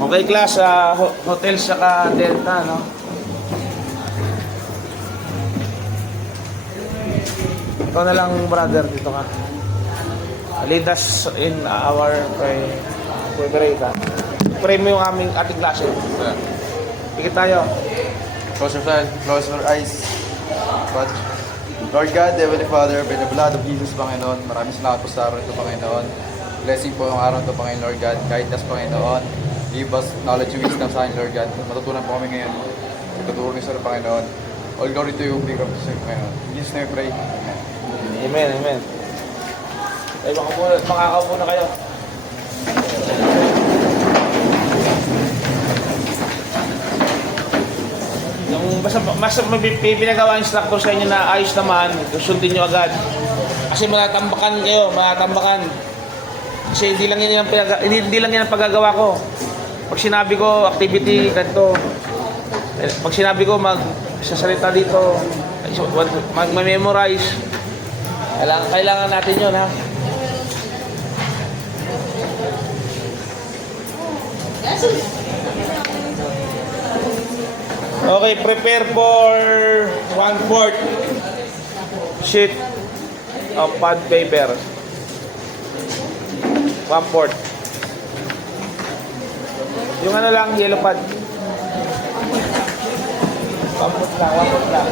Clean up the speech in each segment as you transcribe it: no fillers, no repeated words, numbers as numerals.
Okay, class, hotel saka Delta, no? Ikaw na lang, brother, dito ka. Lead us in our pray ka. Pray mo yung ating klase. Ikit tayo. Close your eyes. But, Lord God, Heavenly Father, by the blood of Jesus, Panginoon, maraming salamat po sa araw ito, Panginoon. Blessing po yung araw ito, Panginoon, Lord God. Guide us, Panginoon. Give us knowledge and wisdom sa akin, Lord God. Matutunan po kami ngayon. Tuturo niyo sa Panginoon. All glory to you, big up to you, Panginoon. In Jesus' name we pray. Amen. Amen, amen. Ay, makakaupo na kayo. Yung basta pinagawa ang instructor sa inyo na ayos naman, sundin nyo agad. Kasi matatambakan kayo, matatambakan. Kasi hindi lang yan ang paggagawa ko. Pag sinabi ko activity ganito, pag sinabi ko magsasalita dito, mag-memorize, kailangan natin yun, ha? Okay, prepare for 1/4 sheet of pad paper. 1/4. Yung ano lang, yellow pad. 1/4 lang, 1/4 lang.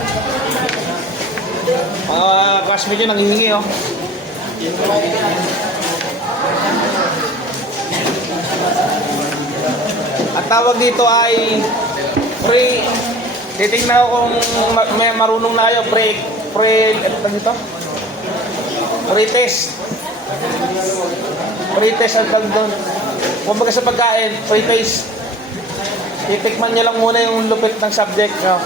Mga classmate yun, nanghihingi, oh. Ang tawag dito ay titignan ko kung may marunong na kayo, pre-test ang tawag doon. Kung baga sa pagkain, pre-taste. Titikman nyo lang muna yung lupit ng subject, no?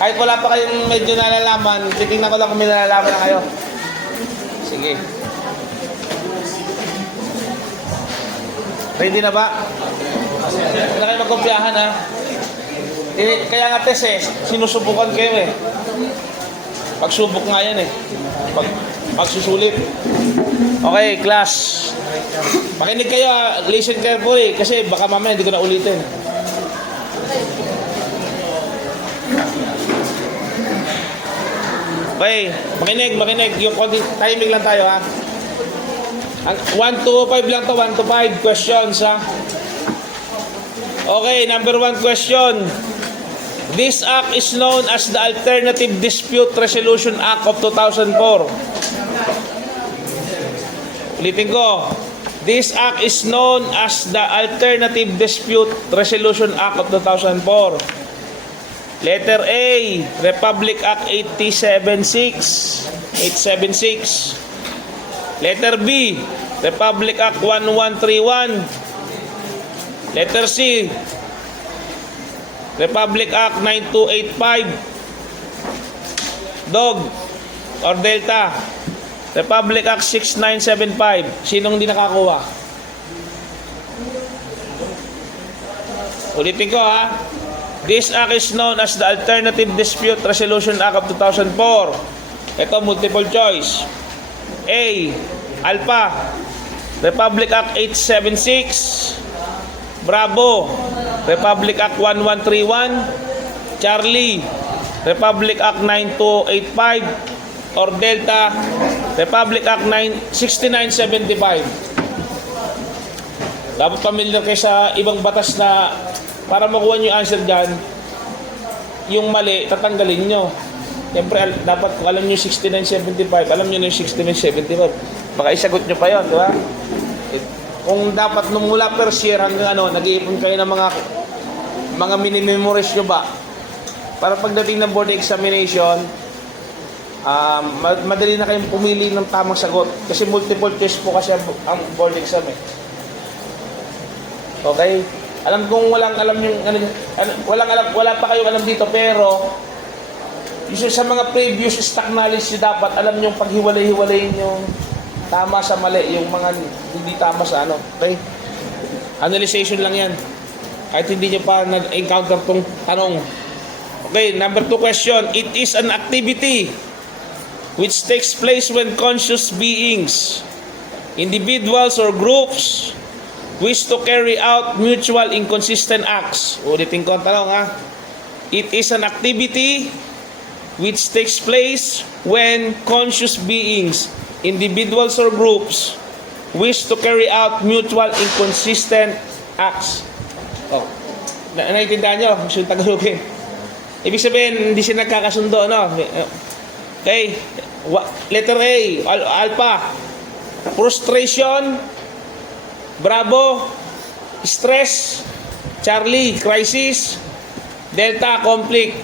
Kahit wala pa kayong medyo nalalaman, titignan ko lang kung may nalalaman na kayo. Sige. Ready na ba? Huwag na kayo magkumpyahan, ha? Kaya nga test, sinusubukan kayo, Pagsubok nga yan, Pagsusulit. Okay, class. Makinig kayo, listen carefully, kasi baka mamaya hindi ko na ulitin. Okay, makinig. Yung timing lang tayo, ha? 1 to 5 lang to, 1 to 5 questions, ha? Okay, number 1 question. This act is known as the Alternative Dispute Resolution Act of 2004. Ulitin ko. This act is known as the Alternative Dispute Resolution Act of 2004. Letter A, Republic Act 876. Letter B, Republic Act 1131. Letter C, Republic Act 9285. Dog or Delta, Republic Act 6975. Sinong hindi nakakuha? Ulitin ko, ha? This act is known as the Alternative Dispute Resolution Act of 2004. Ito, multiple choice. A, Alpha, Republic Act 876. Bravo, Republic Act 1131. Charlie, Republic Act 9285. Or Delta, Republic Act 6975. Dapat familiar kayo sa ibang batas na para makuha nyo yung answer dyan, yung mali, tatanggalin nyo. Siyempre, dapat kung alam nyo yung 6975, alam nyo na yung 6975. Baka isagot nyo pa yun, di ba? Kung dapat nung mula first year hanggang nag-iipon kayo ng mga mini-memories nyo ba? Para pagdating ng board examination, madali na kayong pumili ng tamang sagot. Kasi multiple choice po kasi ang board exam, Okay? Alam kong wala pa kayong alam dito, pero yung sa mga previous stock knowledge nyo dapat alam nyo paghiwalay-hiwalayin yung tama sa mali, yung mga hindi tama sa okay? Analyzation lang yan. Kahit hindi nyo pa nag-encounter tong tanong. Okay, number 2 question. It is an activity which takes place when conscious beings, individuals or groups, wish to carry out mutual inconsistent acts. Ulitin ko ang tanong ha. It is an activity which takes place when conscious beings, individuals or groups, wish to carry out mutual inconsistent acts. Oh, naiintindihan nyo? Gusto yung Tagalogin. Ibig sabihin, hindi sila nagkakasundo, no? Okay. Letter A, alpha. Frustration. Bravo. Stress. Charlie, crisis. Delta, conflict.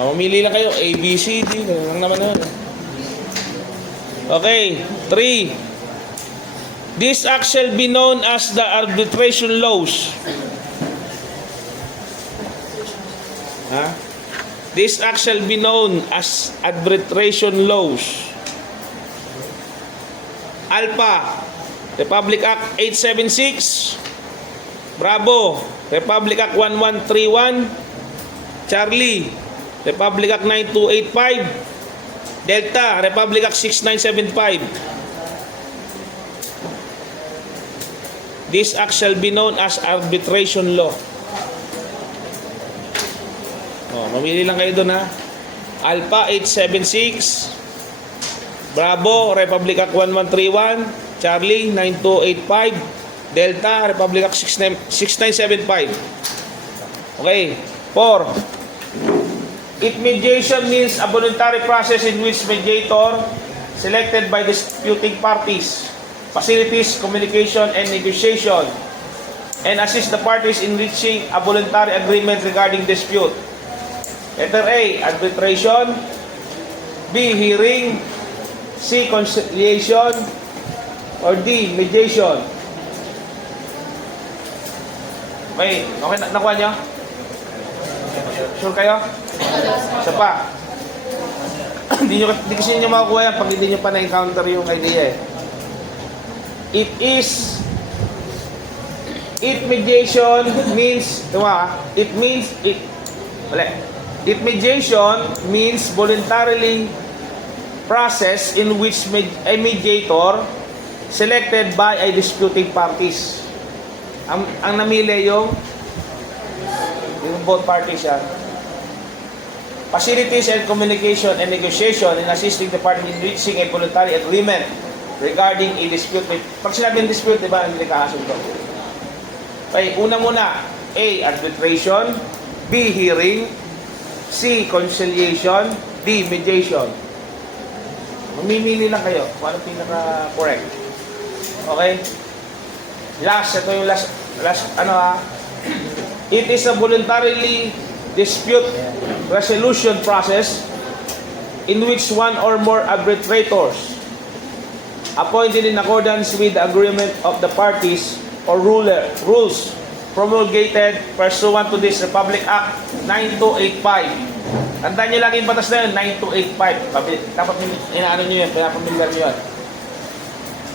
Mamili lang kayo. A, B, C, D. Ganun lang naman yun. Okay. 3. This act shall be known as the arbitration laws. This act shall be known as arbitration laws. Alpha, Republic Act 876. Bravo, Republic Act 1131. Charlie, Republic Act 9285. Delta, Republic Act 6975. This act shall be known as arbitration law. Mamili lang kayo doon ha. Alpha 876. Bravo, Republic Act 1131. Charlie 9285. Delta, Republic Act 6975. Okay. 4. If mediation means a voluntary process in which mediator selected by disputing parties facilities communication and negotiation and assist the parties in reaching a voluntary agreement regarding dispute. Letter A, arbitration. B, hearing. C, conciliation. Or D, mediation. Okay, nakuha nyo? Sure kayo? Isa pa. Hindi kasi nyo makukuha yan pag hindi nyo pa na-encounter yung idea eh. If mediation means, if mediation means voluntarily process in which a mediator selected by a disputing parties. Ang namili yung both parties yan. Facilities and communication and negotiation in assisting the party in reaching a voluntary agreement regarding a dispute. Pag sinabing dispute, di ba, hindi nakakasunod. Okay, una muna, A, arbitration. B, hearing. C, conciliation. D, mediation. Mamimili lang kayo kung ano pinaka-correct. Okay? Last, ito yung last It is a voluntarily dispute resolution process in which one or more arbitrators appointed in accordance with the agreement of the parties or rules promulgated pursuant to this Republic Act 9285. Tandaan nyo lang yung batas na yun, 9285. Dapat inaano nyo yun, pinapamilyar nyo yun.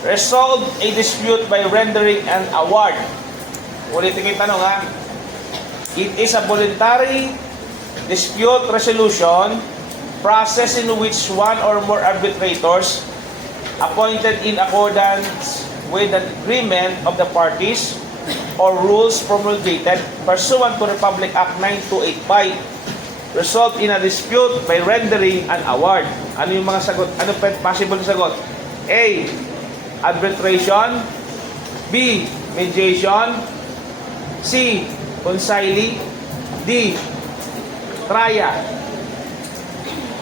Resolve a dispute by rendering an award. Ulitin ko yung tanong ha. It is a voluntary dispute resolution process in which one or more arbitrators appointed in accordance with the agreement of the parties or rules promulgated pursuant to Republic Act 9285 result in a dispute by rendering an award. Ano yung mga sagot? Ano possible na sagot? A, arbitration. B, mediation. C, concili. D, trial.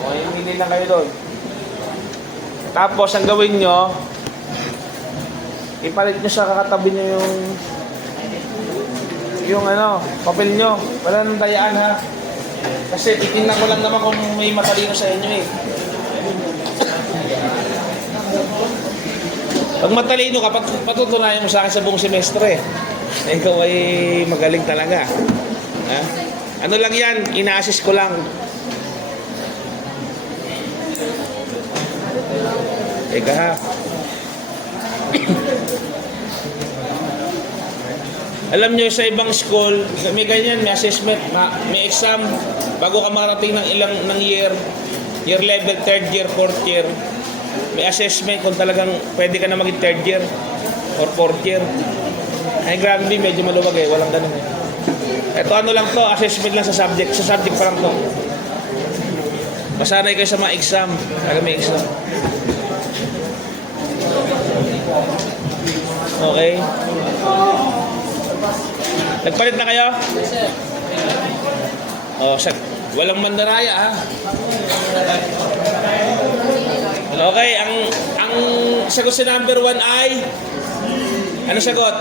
Okay, hindi lang kayo doon. Tapos, ang gawin nyo, ipalit nyo sa kakatabi nyo yung papel nyo. Wala nang dayaan ha. Kasi titingnan ko lang naman kung may matalino sa inyo eh. Pag matalino ka, patutunayan mo sa akin sa buong semestre. Na ikaw ay magaling talaga. Ha? Ano lang yan, ina-assist ko lang. Eka ha. Alam nyo, sa ibang school, may ganyan, may assessment, may exam, bago ka marating ng year level, third year, fourth year, may assessment kung talagang pwede ka na maging third year. or fourth year. Ay, Granby, medyo maluwag eh. Walang ganun eh. Ito ano lang to, assessment lang sa subject. Sa subject pa lang to. Masanay kayo sa mga exam. Kaya may exam. Okay. Nagpalit na kayo? Oh, walang mandaraya ha. Okay, ang sagot sa number 1 ay ano sagot?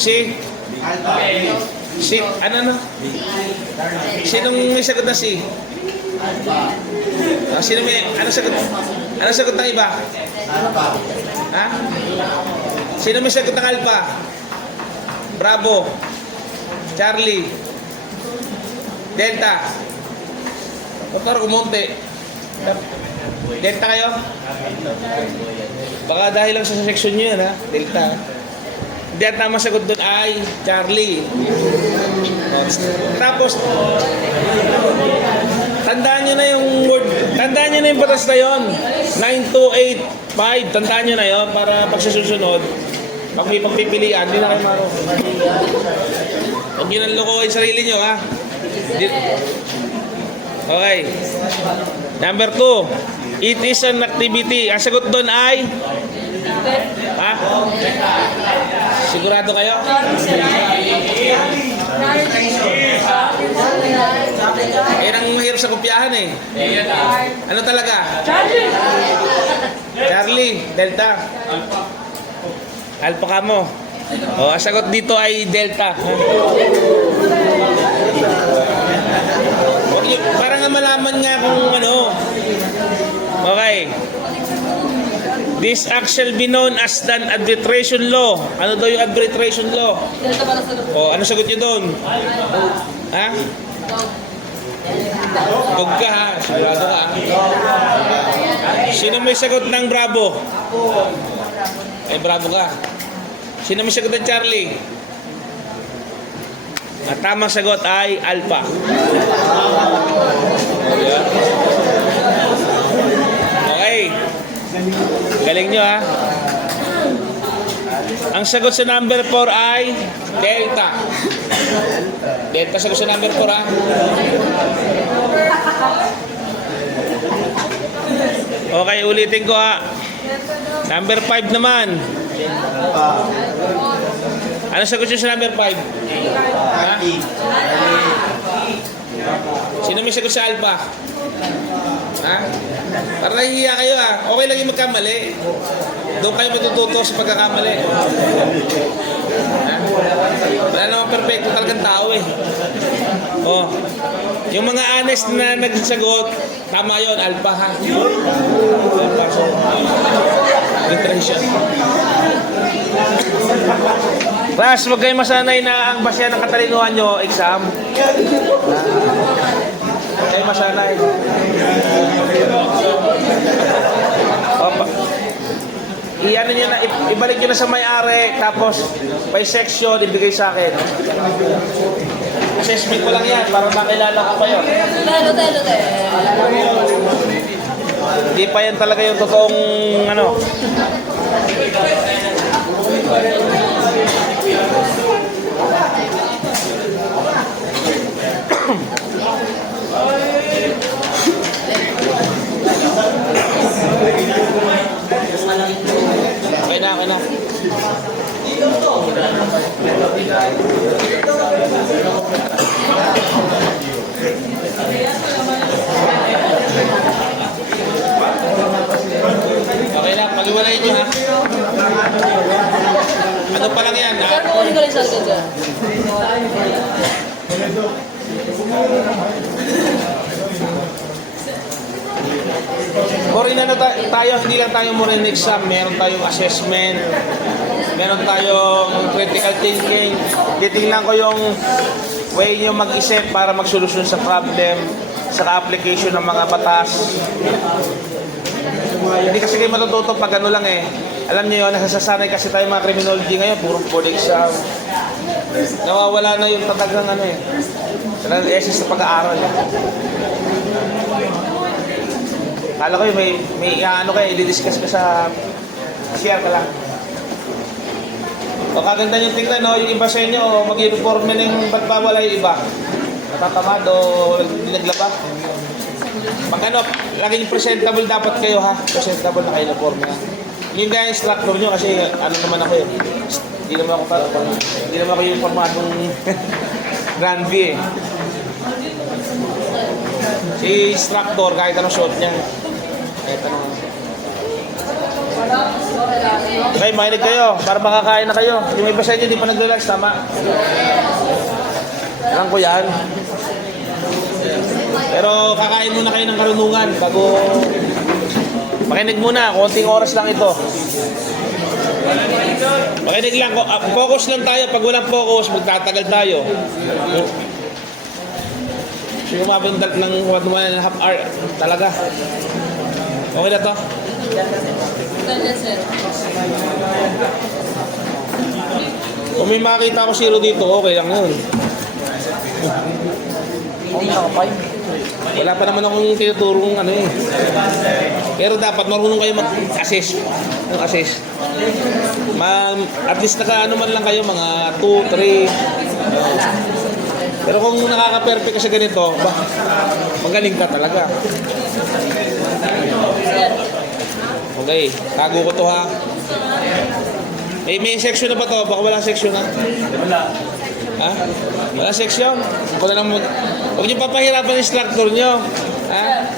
Si ano? Sinong may sagot na si? Sino may ano sagot? Ano sagot ng iba? Ha? Sino may sagot ng Alpha? Bravo. Charlie. Delta. Doktor, umunti. Delta kayo? Baka dahil lang sa section nyo yan, ha? Delta. Hindi, ang tamang sagot doon ay Charlie. Tapos, tandaan nyo na yung word. Tandaan nyo na yung batas na yun. 9285. Tandaan nyo na yun para pag sa susunod, pag may pagpipilian, hindi na kayo maro. Huwag nyo nang lukuhin sarili nyo, ha? Okay. Number 2. It is an activity. Ang sagot doon ay? Ha? Sigurado kayo? Yan ang mahirap sa kopyahan eh. Ano talaga? Charlie. Delta. Alpha ka mo. O, ang sagot dito ay Delta. Para nga malaman nga kung ano. Okay. This act shall be known as an arbitration law. Ano daw yung arbitration law? O, ano sagot nyo doon? Ha? Tug ka ha. Sigurado ka. Sino may sagot ng Bravo? Ay, Bravo ka. Sino may sagot ng Charlie? Ang tamang sagot ay Alpha. Okay. Galing nyo ha. Ang sagot sa number 4 ay Delta. Delta sagot sa number 4 ha. Okay, ulitin ko ha. Number 5 naman. Ano sagot nyo sa number 5? Ha? Sino may sagot sa Alpha? Ha? Para nahihiya kayo ha. Okay lang yung magkamali. Doon kayo matututo sa pagkakamali. Ha? Wala naman perfecto talagang tao eh. Oh. Yung mga honest na nagsagot, tama yun, Alpha ha. Alpha. So, Class, huwag kayo masanay na ang basya ng katalinuhan nyo, exam. Huwag kayo masanay. Opa. Iano nyo na, ibalik nyo na sa may-ari, tapos by section, ibigay sa akin. Assessment ko lang yan, para makilala ka pa yun. Hindi pa yan talaga yung totoong ano. Okay na, okay na. Okay na, pag-iwalayin nyo ha. Ano pa lang yan ha? Kukunin ko rin sa agad dyan. Morin ano tayo, hindi lang tayo morin exam, meron tayong assessment, meron tayong critical thinking. Titingnan ko yung way nyo mag-isip para mag-solusyon sa problem, sa application ng mga batas. Hindi kasi kayo matututo pag ano lang eh. Alam niyo yun, nasasanay kasi tayo mga criminology ngayon, puro board exam. Nawawala na yung tatag ng ano eh. Talagang essence sa pag-aaral eh. Kala ko yun, may ano kayo, i-discuss ka sa share ka lang. O kaganda yung tingnan, no? Yung iba sa inyo, mag-uniforme na yung ba't ba wala yung iba? Natatamad o hindi naglaba? Pag ano, laging presentable dapat kayo ha. Presentable na kayo uniforme ha. Yung gaya instructor nyo kasi ano naman ako yun. Hindi naman ako yung formadong Grand V eh. Si instructor, kahit anong suot niya. Kahit anong... Okay, makinig kayo para makakain na kayo. Yung iba sa inyo, hindi pa nag-relax, tama? Alam ko yan. Pero kakain muna kayo ng karunungan bago... Makinig muna, konting oras lang ito. Makinig lang, focus lang tayo. Pag walang focus, magtatagal tayo. So yung mabundal ng 1.5 hour talaga. Okay na to? Ganda, sir. Kung may makita ko zero dito, okay lang yun. Wala pa naman akong tinuturong ano eh. Pero dapat marunong kayo mag-assess. Mag-assess. At least naka ano man lang kayo, mga 2, 3. Pero kung nakaka-perfect ka sa ganito, magaling ka talaga. Okay, tago ko to ha. May section na ba to? Baka wala section na? Wala. Ha? Wala section? Huwag niyo papahirapan ng instructor niyo. Ha?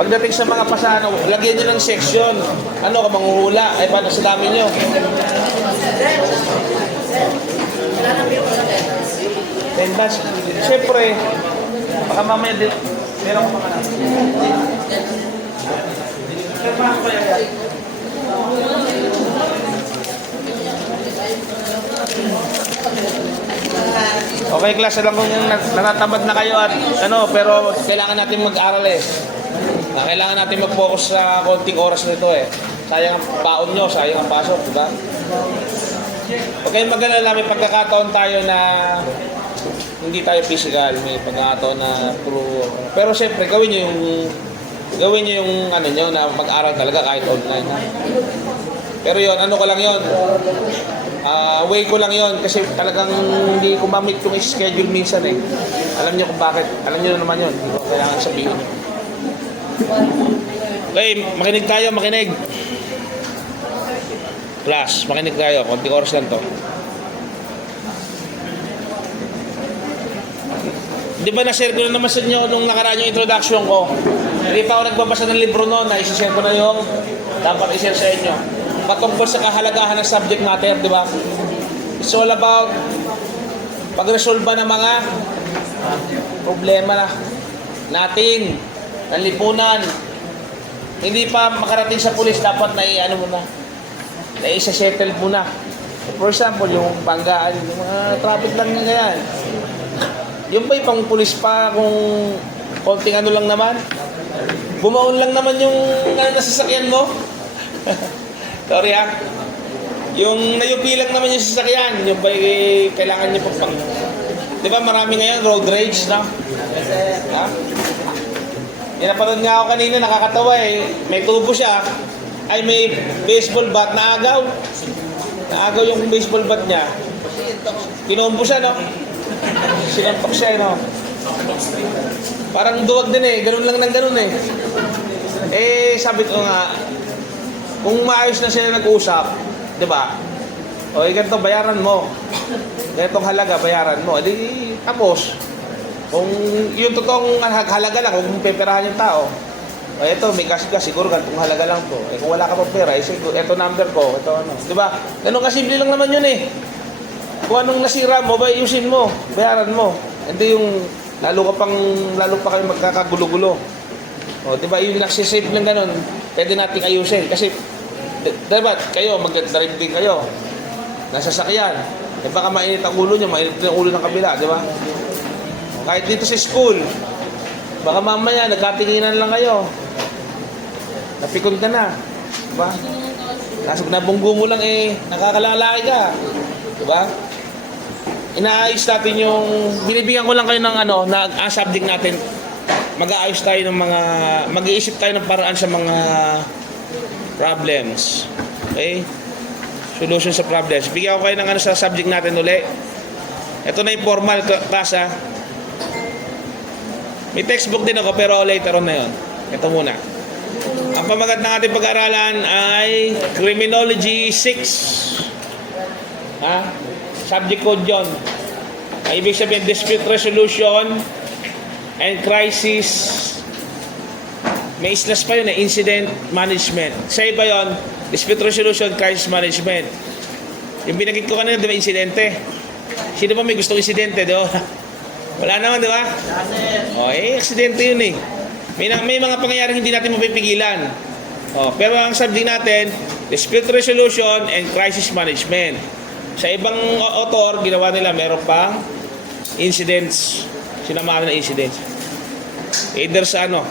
Pagdating sa mga pasano, lagyan niyo ng section. Ano ka manghuhula? Ay, paano sa dami niyo? Tendas. Siyempre, baka mamaya din. Meron ko pa ka na. Okay, class, alam kong natatamad na kayo at ano, pero kailangan natin mag-aral eh. Kailangan natin mag-focus sa konting oras nito eh. Sayang ang baon nyo, sayang ang pasok, di ba? Huwag kayong mag-alala, may pagkakataon tayo na hindi tayo physical, may pagkakataon na puro. Pero siyempre, gawin nyo yung ano nyo na mag-aral talaga kahit online ha. Pero yon ano ko lang yon. Way ko lang yon kasi talagang hindi ko ma-meet yung schedule minsan eh. Alam niyo kung bakit. Alam niyo na naman yon. Hindi ko kailangan sabihin. Okay, makinig tayo, makinig. Class, makinig tayo. Konting oras lang to. Di ba na-share ko na naman sa inyo nung nakaraan yung introduction ko? Hindi pa ako nagbabasa ng libro noon na isi-share ko na yung dapat i-share sa inyo. Patungkol sa kahalagahan ng subject matter, di ba? It's all about pag-resolve ng mga problema natin, ng lipunan. Hindi pa makarating sa pulis, dapat na i-ano mo na, na isa-settle mo na. For example, yung banggaan, yung mga traffic lang nga yan. Yung ba'y pang pulis pa kung konting ano lang naman? Bumaon lang naman yung nasasakyan mo. Sorry ha. Yung nayupi lang naman yung sasakyan, yung ba'y kailangan niyo pang... Di ba marami ngayon road rage na? Ha? Napanood nga ako kanina, nakakatawa eh. May tubo siya. Ay may baseball bat na agaw. Naagaw yung baseball bat niya. Kinombo siya, no? Sinampak siya, no? Parang duwag din eh. Ganun lang ng ganun eh. Eh, sabi ko nga, kung maayos na sila nag-usap, di ba? O, ganito, bayaran mo. Ganitong halaga, bayaran mo. Di, tapos, kung yung totoong halaga lang, kung peperahan yung tao, o, eto, may gas-gas, siguro ganitong halaga lang to. Eh, kung wala ka pa pera, eh, eto number ko, eto ano. Di ba? Ganun kasimple lang naman yun eh. Kung anong nasira mo, ba ayusin mo, bayaran mo. Hindi yung lalo pa kayo magkakagulo-gulo. O, di ba, yung nagsisave ng ganun, pwede natin ayusin. Kasi, dapat kayo, mag-drive din kayo. Nasa sakyan. Eh, baka mainit ang ulo nyo, mainit ang ulo ng kabila, di ba? Kahit dito sa school, baka mamaya, nagkatinginan lang kayo. Napikon ka na. Di ba? Nasa nabunggo mo lang eh, nakakalalaki ka. Di ba? Inaayos natin yung, binibigyan ko lang kayo ng ano, na subject natin, mag-aayos tayo ng mga, mag-iisip tayo ng paraan sa mga problems. Okay? Solution sa problems. Bigyan ko kayo ng ano sa subject natin uli. Ito na yung formal class ha. May textbook din ako pero later on na yun. Ito muna. Ang pamagat ng ating pag-aaralan ay Criminology 6. Ha? Subject code yun. Ang ibig sabihin, dispute resolution and crisis. May islas pa yun eh, incident management. Sa iba yun, dispute resolution, crisis management. Yung binagit ko kanina, di ba, insidente? Sino ba may gustong insidente, di ba? Wala naman, di ba? O, aksidente yun eh. May mga pangyayaring hindi natin mapipigilan. O, pero ang subject natin, dispute resolution and crisis management. Sa ibang author, ginawa nila, meron pang incidents. Sinamahan ng incidents. Either sa ano.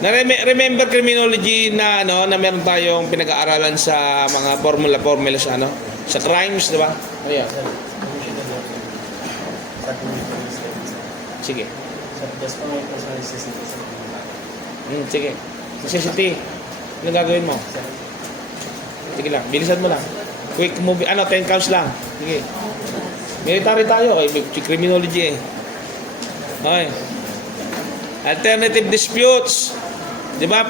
Remember criminology na ano na meron tayong pinag-aaralan sa mga formula sa ano, sa crimes, di ba? Ayan. Sige. Sige. Necessity. Anong gagawin mo? Sige lang, bilisan mo lang. Quick movie, 10 counts lang. Sige. Military tayo, criminology eh. Okay. Alternative disputes. Di ba?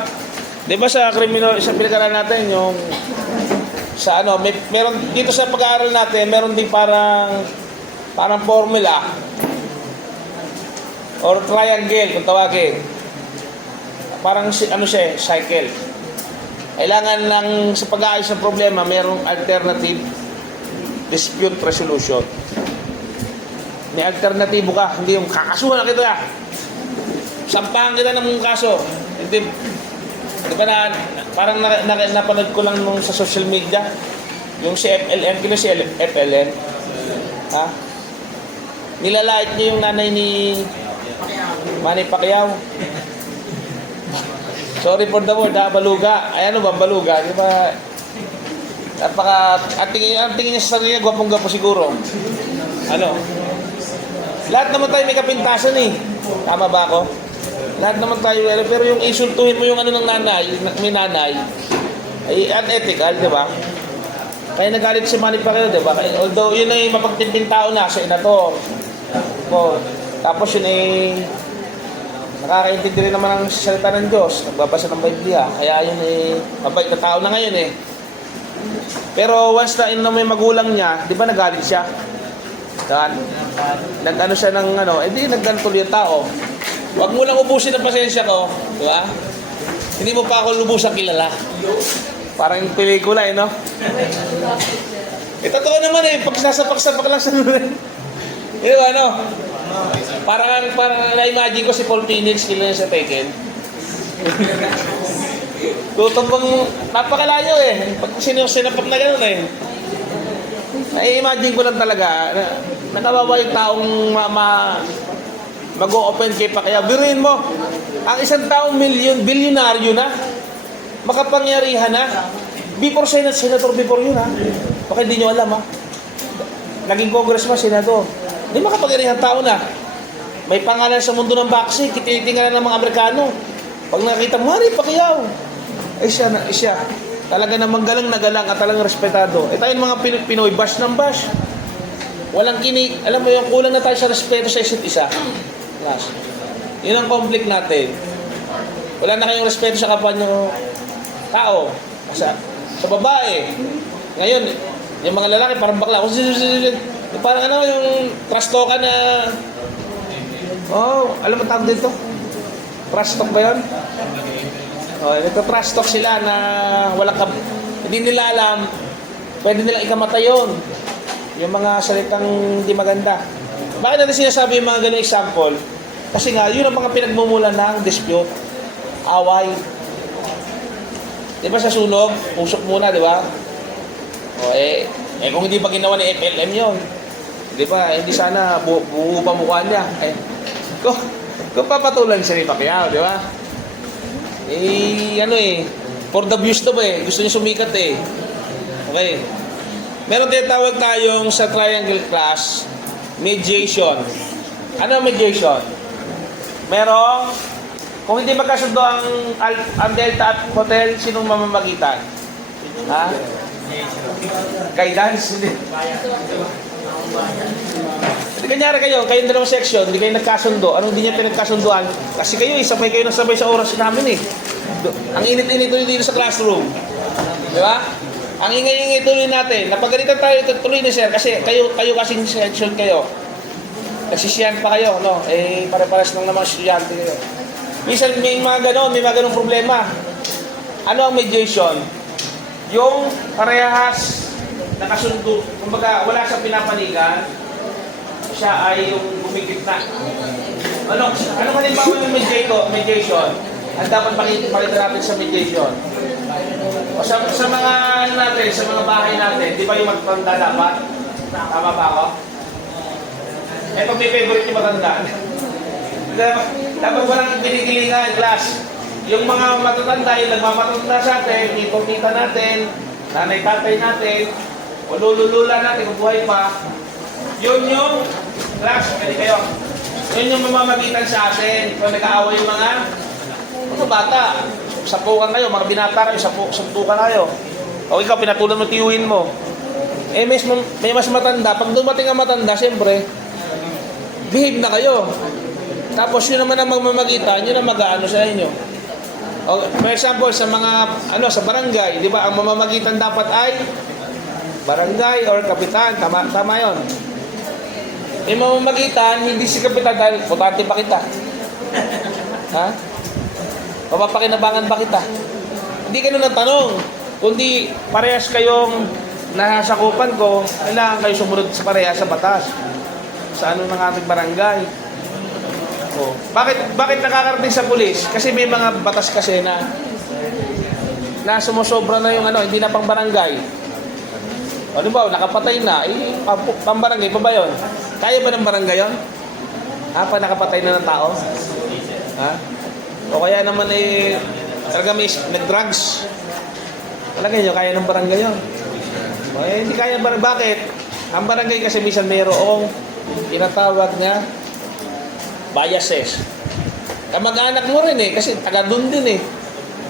Di ba sa sa pinag-aaralan natin yung sa ano, meron dito sa pag-aaral natin, meron din parang formula or triangle kung tawagin. Parang ano siya, cycle. Kailangan lang sa pag-aayos ng problema, merong alternative dispute resolution. May alternatibo ka, hindi yung kakasuhan na kita. Sampahan kita ng kaso. Hindi ba parang napanood ko lang nung sa social media, yung si FLN, kino si FLN? Ha? Nilalait niya yung nanay ni Manny Pacquiao. Sorry for the word, baluga. Ay ano ba, baluga? Di ba? Ang tingin niya sa sarili niya, gwapong-gwapo siguro. Ano? Lahat naman tayo may kapintasan eh. Tama ba ako? Lahat naman tayo, pero yung insultuhin mo yung ano ng nanay, may nanay, ay unethical, di ba? Kaya nagalit si Manny Pacquiao, di ba? Although yun ay mapagtintint tao na, senator. Tapos yun ay nakakaintindi rin naman ang salita ng Diyos, nagbabasa ng Biblia, kaya yun ay mabait na tao na ngayon eh. Pero once na yun na may magulang niya, di ba nagalit siya? Nag-ano siya ng ano, di naggantuloy yung tao. Huwag mo lang ubusin ang pasensya ko, di ba? Hindi mo pa ako lubusang kilala. Parang yung pelikula eh, no? Totoo naman eh, pag sasapak-sapak lang sa di ba, no? Parang na-imagine ko si Paul Phoenix, kilala sa Tekken. Tutumbang napakalayo eh. Pag sinapak na gano'n eh. Na-imagine ko lang talaga na nawawa yung taong mag-o-open kay Pacquiao. Biruin mo, ang isang taong bilyonaryo na, makapangyarihan na, before senator before yun ha. Baka hindi nyo alam ha. Naging congressman, senador. Hindi makapangyarihan tao na. May pangalan sa mundo ng boxing, tinitingnan ng mga Amerikano. Pag nakita mo, Manny Pacquiao. Siya. Talaga namang galang na galang at talagang respetado. Tayong mga Pinoy, bash ng bash. Walang kinig. Alam mo yung kulang na tayo sa respeto sa isa't isa. Last. Yun ang conflict natin. Wala na kayong respeto sa kapwa nyo tao. Sa babae. Ngayon, yung mga lalaki parang bakla. Parang ano, yung trash talk na... alam mo tawag dito? Trash talk ba yun? Nagka-trash talk sila na hindi nila alam, pwede nilang ikamatay yun. Yung mga salitang hindi maganda. Bakit natin sinasabi yung mga ganyung example? Kasi nga, yun ang mga pinagmumulan ng dispute, away. Di ba sa sunog, usok muna, di ba? Kung hindi pa ginawa ni FLM yun, di ba, hindi sana buo pa mukha niya. Kung papatulan siya ni Pacquiao, di ba? For the views to ba eh. Gusto niya sumikat eh. Okay. Meron tinatawag tayong sa triangle class, mediation. Ano ang mediation? Kung hindi magkasundo ang Delta at Hotel, sinong mamamagitan? Ha? Guidance? Hindi. Hindi kanyari kayong dalawang section, hindi kayo nagkasundo. Anong hindi niya pinagkasunduan? Kasi kayo, sabay kayo nasabay sa oras namin eh. Ang init-init tuloy dito sa classroom. Di ba? Ang ingay-ingay tuloy natin. Napagalitan tayo tuloy ni sir kasi kayo kasing section kayo. Nagsisiyan pa kayo, no? Eh, pare-pares lang naman estudyante kayo. Minsan may mga ganong problema. Ano ang mediation? Yung parehas nakasundo, kumbaga wala siyang pinapanigan, siya ay yung gumigit na. Ano halimbawa ng mediation? Ang dapat pakita natin sa mediation. O sa mga ano natin, sa mga bahay natin, di ba yung magtanda dapat? Tama ba ako? Eh pag may favorite yung matanda, dapat walang ginigilingan, class. Yung mga matatanda, yung nagmamatanda sa atin, yung tita natin, nanay-tatay natin, o lulula natin kung buhay pa, yun yung class, pwede kayo. Yun yung mamamagitan sa atin. Kung nag-aaway yung mga bata, sapukan kayo, mga binata kayo, sampukan kayo. O ikaw, pinatulan mo, tiyuhin mo. Eh, may mas matanda. Pag dumating ang matanda, siyempre, behave na kayo. Tapos yun naman ang magmamagitan, yun ang mag-aano sa inyo. O, for example, sa mga, sa barangay, di ba, ang mamamagitan dapat ay barangay or kapitan. Tama yun. May mamamagitan, hindi si kapitan dahil putante pa kita. Ha? Mapapakinabangan ba kita? Hindi ganun ang tanong. Kundi parehas kayong nasasakupan ko, kailangan kayo sumunod sa parehas sa batas. Sa ano ng ating barangay. O, bakit nakakarating sa pulis? Kasi may mga batas kasi na sumusobra na yung hindi na pang barangay. O di ba, nakapatay na, pang barangay pa ba yun? Kaya ba ng barangay yun? Pa nakapatay na ng tao? Ha? O kaya naman talaga may nag-drugs. Talaga nyo, kaya ng barangay yun. O hindi kaya ng barangay. Bakit? Ang barangay kasi minsan mayroong tinatawag na biases. Kamag-anak mo rin kasi taga doon din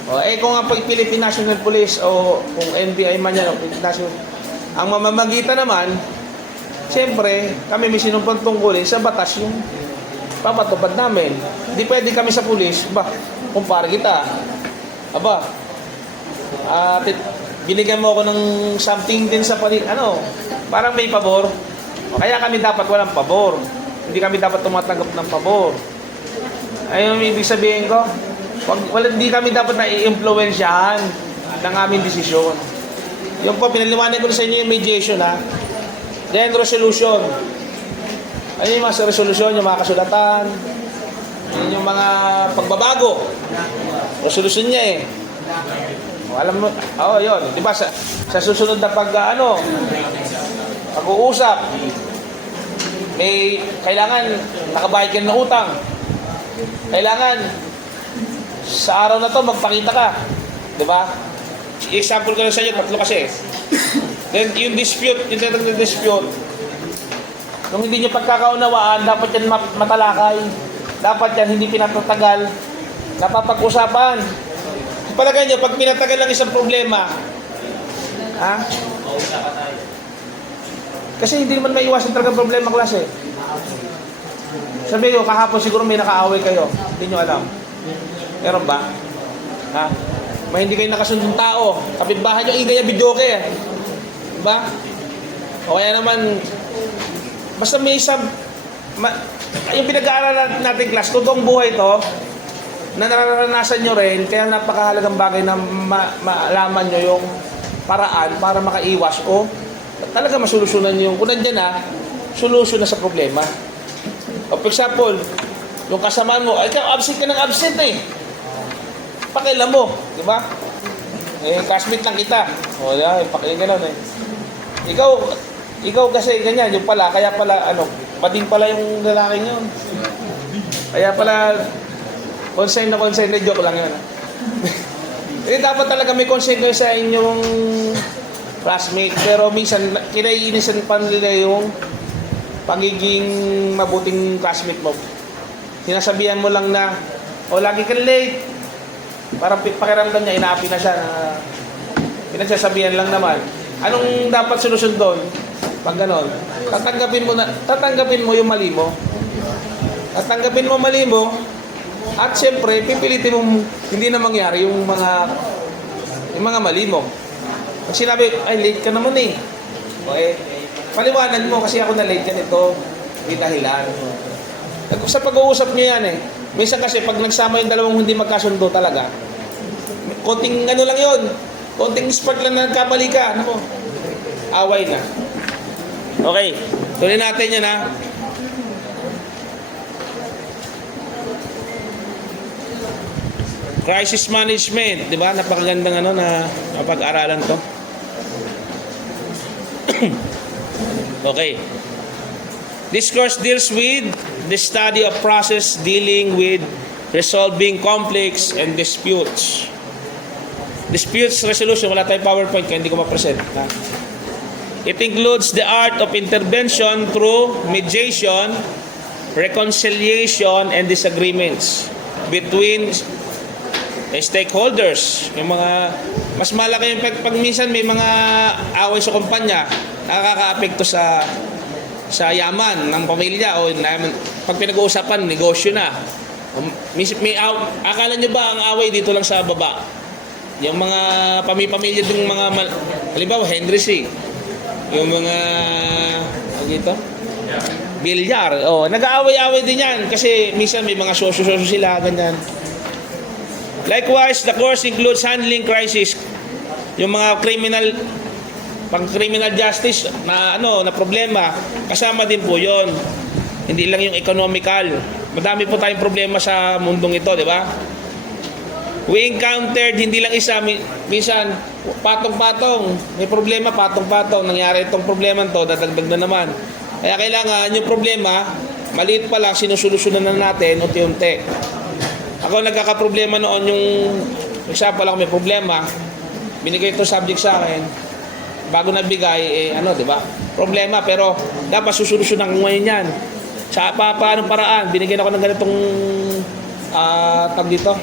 O kung nga pag Philippine National Police o kung NBI man yan o National, ang mamamagitan naman, siyempre, kami may sinumpang tungkulin sa batas yung papatupad namin. Hindi pwede kami sa pulis, kumpare kita. Binigyan mo ako ng something din sa parang may pabor. Kaya kami dapat walang pabor. Hindi kami dapat tumatanggap ng pabor. Ayun ang ibig sabihin ko. Hindi kami dapat na-i-influensyahan ng aming desisyon. Yung po, pinaliwanag ko sa inyo yung mediation Then resolution. Ano yung mga resolution, yung mga kasulatan, yung mga pagbabago. Resolution niya alam mo, yun. Di ba, sa susunod na pag-uusap, kailangan nakabayad ka ng utang. Kailangan, sa araw na to, magpakita ka. Di ba? Example ko lang sa inyo, 3 kasi. Then, yung dispute, nung hindi nyo pagkakaunawaan, dapat yan matalakay. Dapat yan hindi pinatatagal. Napapag-usapan. Palagay nyo, pag pinatagal lang isang problema, kasi hindi naman maiwasan talaga problema, klase. Sabi ko, kahapon siguro may nakaaway kayo. Hindi nyo alam. Meron ba? May hindi kayo nakasundong tao. Kapitbahay nyo, ingay yung videoke Diba? O kaya naman, basta may yung pinag-aaralan natin class, totoong buhay to, na nararanasan nyo rin, kaya napakahalagang bagay na maalaman nyo yung paraan para makaiwas o talaga masolusyonan yung, kung nandiyan solusyon na sa problema. O for example, yung kasamaan mo, ikaw absent ka ng absent Pakialam mo, di ba? Classmate lang kita. O pakialam ganun Ikaw kasi ganyan, yung pala, kaya pala, bading pala yung lalaking yun. Kaya pala, concern na joke lang yun. Dapat talaga may concern kayo sa inyong classmate, pero minsan, kinaiinisan pa nila yung pagiging mabuting classmate mo. Sinasabihan mo lang na, lagi ka late. Parang pakiramdam niya, inaapi na siya na Pinagsasabihan lang naman. Anong dapat solusyon doon? Pag ganon, tatanggapin mo yung mali mo. Tatanggapin mo mali mo, at siyempre, pipilitin mo hindi na mangyari yung mga mali mo. Pag sinabi, ay late ka naman eh. Okay? Paliwanag mo kasi ako na late ganito, hindi dahilan. Sa pag-uusap nyo yan eh. Minsan kasi pag nagsama yung dalawang hindi magkasundo talaga, konting ano lang yun, konting spark lang na nagkamali ka, ano mo, away na. Okay, tuloy natin yan ha. Crisis management, di ba? Napakagandang ano na pag-aralan to. Okay. This course deals with the study of process dealing with resolving conflicts and disputes. Disputes resolution, wala tayong PowerPoint kaya hindi ko ma-present. Ha? It includes the art of intervention through mediation, reconciliation, and disagreements between stakeholders. Yung mga mas malaki yung pag minsan may mga away sa kumpanya, nakaka-apekto sa yaman ng pamilya o pag pinag-uusapan, negosyo na. Akala nyo ba ang away dito lang sa baba? Yung mga pamilya ng mga, halimbawa, Henry C. Yung mga, ano dito? Bilyar. Oh, nag-aaway-aaway din yan kasi minsan may mga sosyo-sosyo sila, ganyan. Likewise, the course includes handling crisis. Yung mga pang-criminal justice na na problema, kasama din po 'yon. Hindi lang yung economical. Madami po tayong problema sa mundong ito, di ba? We encountered hindi lang isa, minsan patong-patong, may problema patong-patong, nangyari itong problema to, dadagdag na naman. Kaya kailangan yung problema, maliit pa lang, sinusolusyonan na natin unti-unti. Ako nagkakaproblema noon yung example lang may problema, binigay ito subject sa akin. Bago nabigay, di ba? Problema, pero dapat susolusyonan ko ngayon yan. Sa paano paraan, binigyan ako ng ganitong tag dito,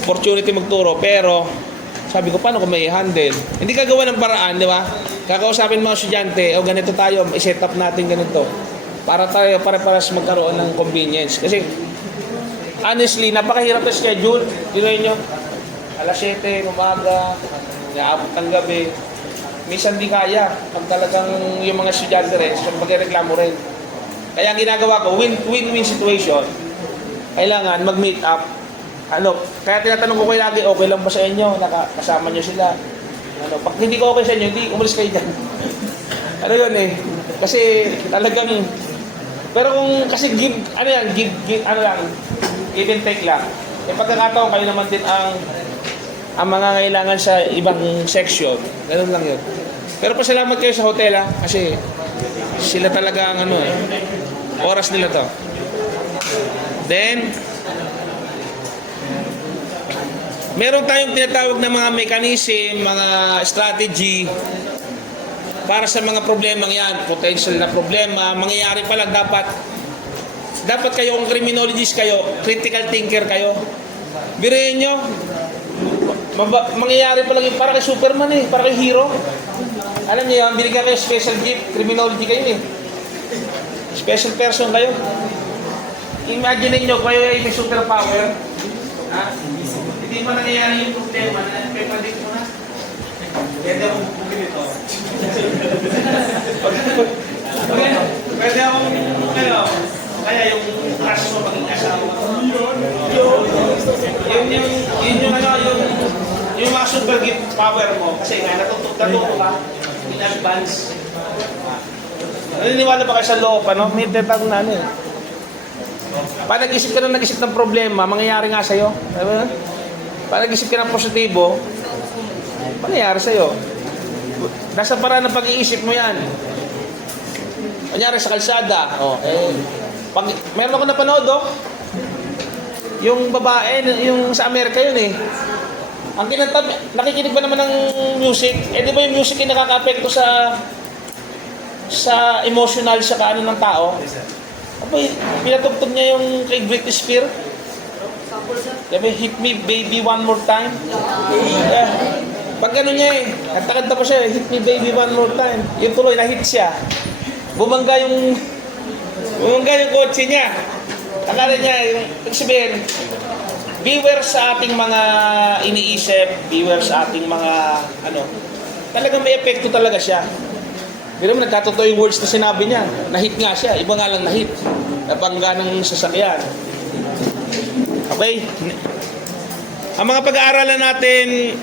opportunity magturo, pero sabi ko, paano ko may handle? Hindi kagawa ng paraan, di ba? Kakausapin mga estudyante, ganito tayo, i-set up natin ganito. Para tayo pare-paras magkaroon ng convenience. Kasi, honestly, napakahirap na schedule. Yun nyo, alas 7, umaga, naabot ng gabi. Minsan di kaya pag talagang yung mga estudyante rin, so magreklamo rin. Kaya ang ginagawa ko, win-win situation. Kailangan mag-meet up. Kaya tinatanong ko kayo lagi, okay lang ba sa inyo? Nakasama nyo sila. Pag hindi ko okay sa inyo, hindi, umalis kayo dyan. Yun eh. Kasi talagang, pero kung kasi give and take lang. Pagkakataon kayo naman din ang mga ngailangan sa ibang section. Ganun lang yun. Pero pasalamat kayo sa hotel kasi sila talaga ang oras nila to. Then, meron tayong tinatawag na mga mechanism, mga strategy para sa mga problemang yan, potential na problema, mangyayari pa lang dapat kayo, kung criminologist kayo, critical thinker kayo. Biruin nyo, mangyayari pa lang yung para kay Superman para kay hero. Alam niyo yun, binigyan kayo special gift, criminology kayo special person kayo. Imagine niyo kayo ay may superpower. Hindi mo nangyayari yung problema na predict mo na. Pwede akong bumili ito. Pwede akong kaya yung crush mo maging asawa. Yung mga super gift power mo kasi nga natututo ka in advance. Naniniwala ba kayo sa law may tetag na Pag nag-isip ka ng problema, mangyayari nga sa'yo. Pag nag-isip ka ng positibo, mangyayari sa'yo. Nasa paraan ng pag-iisip mo yan. Kunyari sa kalsada, meron ako napanood, yung babae, yung sa Amerika yun Ang nakikinig ba naman ng music? Di ba yung music ay nakaka-apekto sa emotional sa kaano ng tao? Pinatugtog niya yung kay Britney Spears. Sabi, hit me baby one more time. Pag gano'n niya eh, kanta-kanta pa siya, hit me baby one more time. Yung tuloy, na-hit siya. Bumangga yung kotse niya. Akala niya, yung sabihin, beware sa ating mga iniisip, beware sa ating mga, talagang may epekto talaga siya. Pero nagkatotoo yung words na sinabi niya. Na-hit nga siya, iba nga lang na-hit. Nabangga ng sasakyan. Okay? Ang mga pag-aaralan natin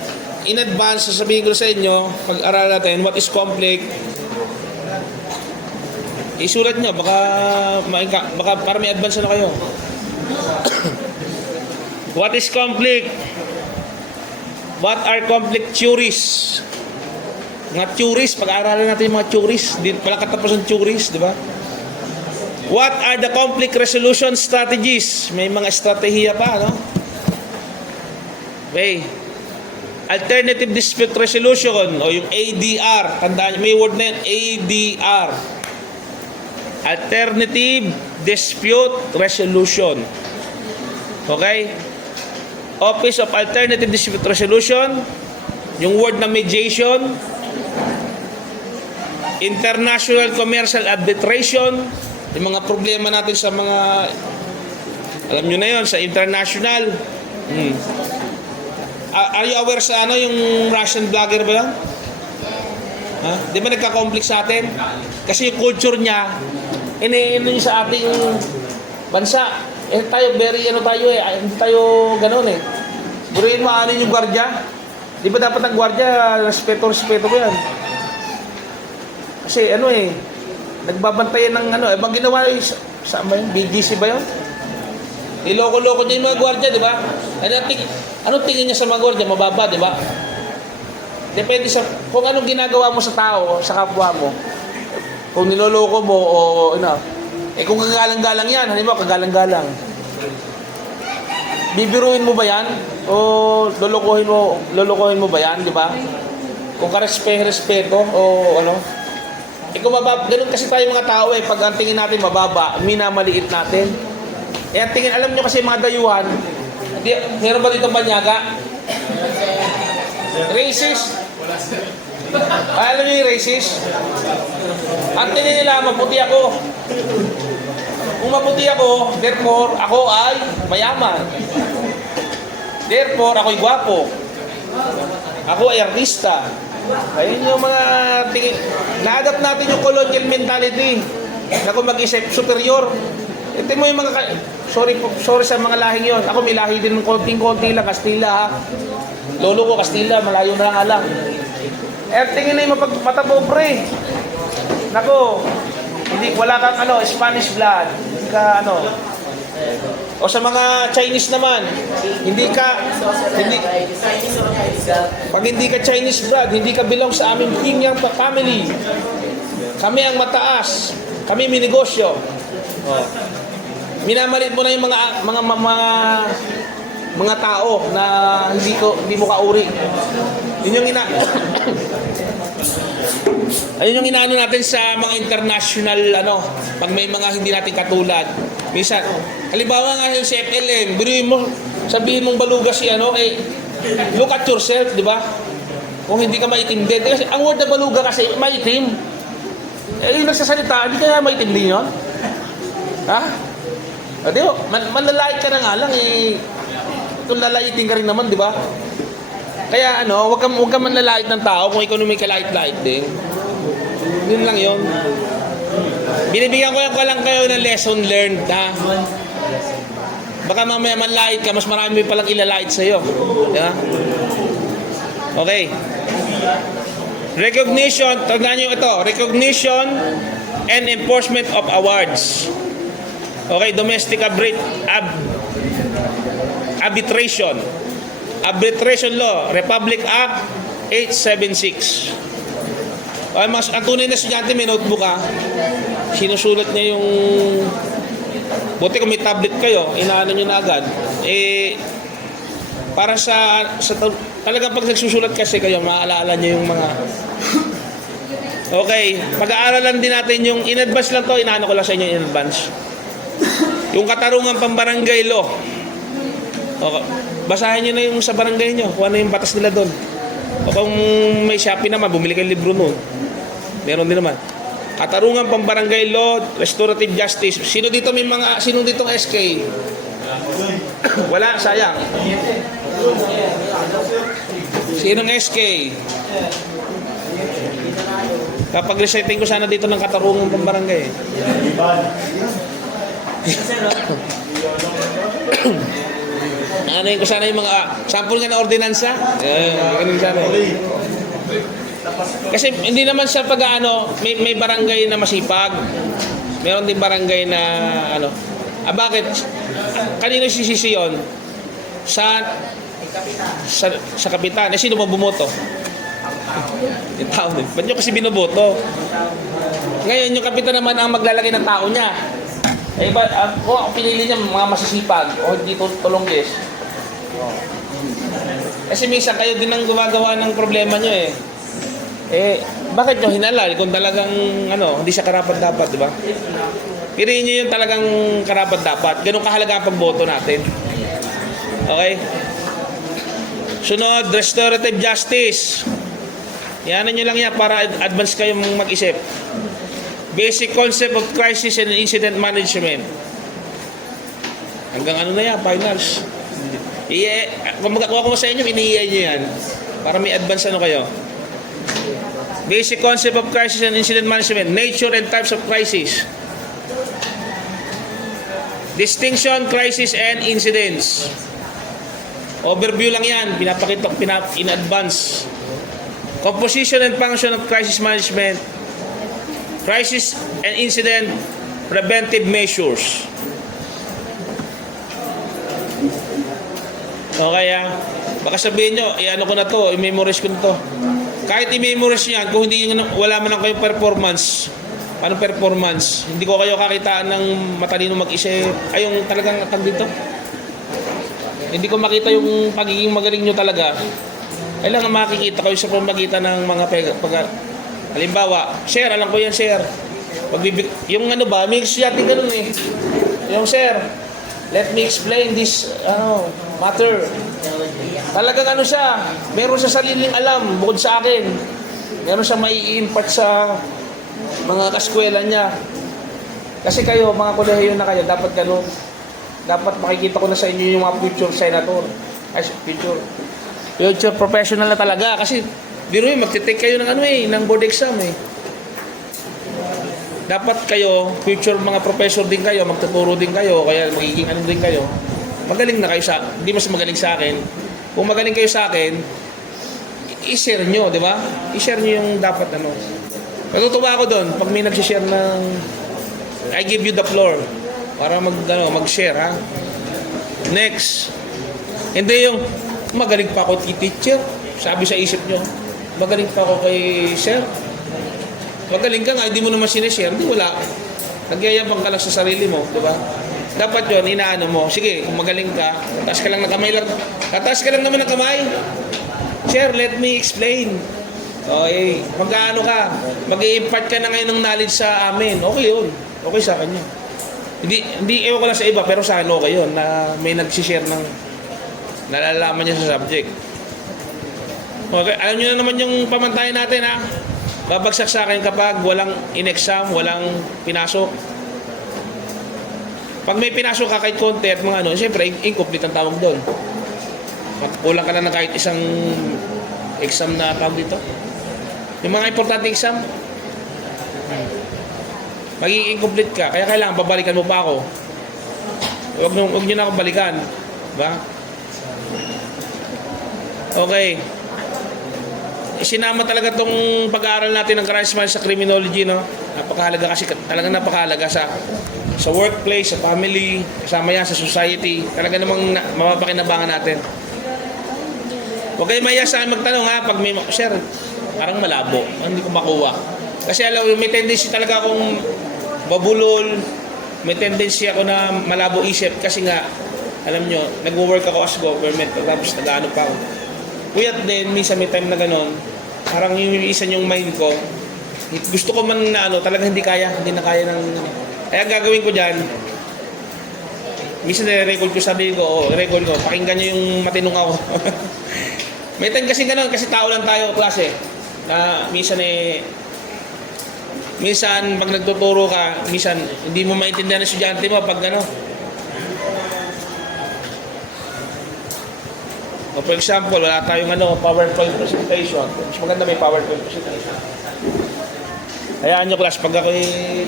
in advance, sasabihin ko sa inyo, pag-aaralan natin, what is conflict? Isulat nyo, baka para may advance na kayo. What is conflict? What are conflict theories? Mga theories, pag-aaralan natin yung mga theories. Di pala katapos ng theories, di ba? What are the conflict resolution strategies? May mga estratehiya pa, no? Okay. Alternative dispute resolution o yung ADR. Tandaan nyo, may word na yun, ADR. Alternative dispute resolution. Okay? Office of Alternative Dispute Resolution. Yung word na mediation. International Commercial Arbitration. Yung mga problema natin sa mga, alam nyo na yun, sa international. Are you aware sa yung Russian vlogger ba yun? Ha? Di ba nagka-conflict sa atin? Kasi yung culture niya, iniino niya sa ating bansa. Tayo, hindi tayo gano'n eh. Buruin mo yung gwardiya. Di ba dapat ang gwardiya, respeto ko yan. Kasi nagbabantayan ng bang ginawa sa BGC ba yun? Iloko-loko niya yung mga gwardiya, di ba? Anong tingin niya sa mga gwardiya? Mababa, di ba? Depende sa kung anong ginagawa mo sa tao, sa kapwa mo. Kung niloloko mo o kung kagalang-galang yan, halimbawa kagalang-galang. Bibiruin mo ba yan? O lolokohin mo ba yan, di ba? Kung respeto o kung ganun kasi tayo mga tao pag ang tingin natin mababa, minamaliit natin. Ang tingin, alam nyo kasi mga dayuhan, meron ba dito banyaga? Racist? Alam nyo yung racist? Ang tingin nila, maputi ako. Kung maputi ako, therefore, ako ay mayaman. Therefore, ako'y gwapo. Ako ay artista. Ayun yung mga tingin. Na-adapt natin yung colonial mentality na kung mag-isip superior. Ito mo yung mga... Sorry sa mga lahing yon. Ako may lahi din ng konting-konti lang. Kastila ha. Lolo ko Kastila. Malayo na nga lang. Tingin na yung mata pobre. Nako. Wala kang Spanish blood. Hindi ka O sa mga Chinese naman, pag hindi ka Chinese blood, hindi ka belong sa aming Pyongyang family. Kami ang mataas. Kami may negosyo. Minamalit mo na yung mga tao na hindi mo kauri. Yun yung ayun yung inaano natin sa mga international pag may mga hindi natin katulad. Minsan, halimbawa nga yung CFLM, sabihin mong baluga look at yourself, di ba? Kung hindi ka maitim din. Kasi ang word na baluga kasi, maitim. Yung nagsasalita, hindi kaya maitim din yun? Ha? Di ba? Manlalait ka na nga lang kung lalaitin ka rin naman, di ba? Kaya wag ka manlalait ng tao kung ikaw may kalait-lait din. Yun lang yun. Binibigyan ko lang kayo ng lesson learned, ha? Baka mamaya manlait ka, mas marami palang ilalait sa'yo. Yeah? Okay. Recognition, tandaan nyo ito, recognition and enforcement of awards. Okay, domestic arbitration. Arbitration law, Republic Act 876. Ang tunay na estudyante, may notebook ha. Sinusulat niya yung... Buti kung may tablet kayo, inaano nyo na agad. Para sa talagang pag nagsusulat kasi kayo, maaalala nyo yung mga... Okay, pag-aaralan din natin yung in-advance lang to, inaano ko lang sa inyo in advance. Yung katarungan pambarangay law. Okay. Basahin nyo na yung sa barangay nyo, kung ano yung batas nila doon. O kung may Shopee naman, bumili kayo libro nun. Meron din naman. Katarungan pambarangay law, restorative justice. Sino dito sino dito SK? Wala, sayang. Sinong SK? Kapag reciting ko sana dito ng katarungan pambarangay. Ano yung ko sana yung mga sample nga na ordinansa? Ganun sana. Kasi hindi naman siya pag may barangay na masipag. Meron din barangay na bakit? Kanino sisisi yun? Sa kapitan. Sino mo bumoto? Yung tao din. Ba't nyo kasi binoboto? Ngayon, yung kapitan naman ang maglalagay ng tao niya. Kung pinili niya mga masisipag o hindi tulonggis. Kasi minsan kayo din ang gumagawa ng problema nyo bakit nyo hinalal kung talagang hindi siya karapat-dapat, di ba? Piliin nyo yung talagang karapat-dapat. Ganun kahalaga ang pagboto natin. Okay? Sunod, restorative justice. Yan nyo lang yan para advance kayong mag-isip. Basic concept of crisis and incident management. Hanggang na yan, finals. Kung magkakuha ko sa inyo, iniiyay nyo yan. Para may advance kayo. Basic concept of crisis and incident management. Nature and types of crisis. Distinction, crisis, and incidents. Overview lang yan. Pinapakita in advance. Composition and function of crisis management. Crisis and incident preventive measures. Okay, baka sabihin nyo, ko na to, i-memorize ko na to. Kahit i-memorize yan, kung wala man lang kayong performance, paano performance? Hindi ko kayo kakitaan ng matalino mag-isip. Yung talagang tag dito. Hindi ko makita yung pagiging magaling nyo talaga. Kailangan makikita ko sa pamagitan ng mga halimbawa, sir, alam ko yan, sir. Yung mix yating ganun Yung sir, let me explain this matter. Talagang siya, meron siya sariling alam bukod sa akin. Meron siya mai-impart sa mga kaskwela niya. Kasi kayo, mga kolehiyo na kayo, dapat ganun. Dapat makikita ko na sa inyo yung mga future senator. Future professional na talaga. Kasi, biro magtitake kayo ng ng board exam Dapat kayo, future mga professor din kayo, magtuturo din kayo, kaya magiging din kayo. Magaling na kayo hindi mas magaling sa akin. Kung magaling kayo sa akin, i-share nyo, di ba? I-share nyo yung dapat Natutuwa ako doon, pag may nag-share ng, I give you the floor, para mag-share, ha? Next. Hindi yung, magaling pa ako teacher, sabi sa isip nyo, magaling pa ako kay sir. Magaling ka nga, hindi mo naman sinishare, hindi wala. Nagyayabang ka lang sa sarili mo, di ba? Dapat yun, inaano mo. Sige, kung magaling ka, tataas ka lang ng kamay lang. Tataas ka lang naman ng kamay. Sir, let me explain. Okay, mag-ano ka? Mag-i-impart ka na ngayon ng knowledge sa amin. Okay yun. Okay sa akin yun. Hindi ewan ko lang sa iba, pero sa akin okay yun, na may nagsishare ng nalalaman niya sa subject. Okay, alam nyo na naman yung pamantayan natin, ha? Babagsak sa akin kapag walang in-exam, walang pinasok. Pag may pinasok ka kahit konti at mga siyempre, incomplete ang tawag doon. Kulang ka na ng kahit isang exam na tawag dito. Yung mga importante exam, magiging incomplete ka. Kaya kailangan babalikan mo pa ako. Huwag nyo na akong balikan. Diba? Okay. Isinama talaga tong pag-aaral natin ng crisis management sa criminology, Napakahalaga kasi talagang napakahalaga sa workplace, sa family, kasama yan sa society. Talaga namang mapapakinabangan natin. Huwag kayo maya sa akin magtanong, ha? Pag may, sir, parang malabo. Hindi ko makuha. Kasi alam mo, may tendency talaga akong babulol. May tendency ako na malabo isip. Kasi nga, alam nyo, nag-work ako as government. Tapos nag-ano pa ako. Kuyat din, minsan may time na gano'n. Parang yung isan yung mind ko. Gusto ko man na talagang hindi na kaya ng. Kaya gagawin ko dyan, minsan record ko, sabihin ko, record ko, pakinggan nyo yung matinong ako. May time kasi ganun, kasi tao lang tayo klase. Na minsan pag nagtuturo ka, minsan hindi mo maintindihan ng estudyante mo pag ano. O for example, wala tayong PowerPoint presentation. Mas maganda may PowerPoint presentation. Hayaan nyo class, pag ako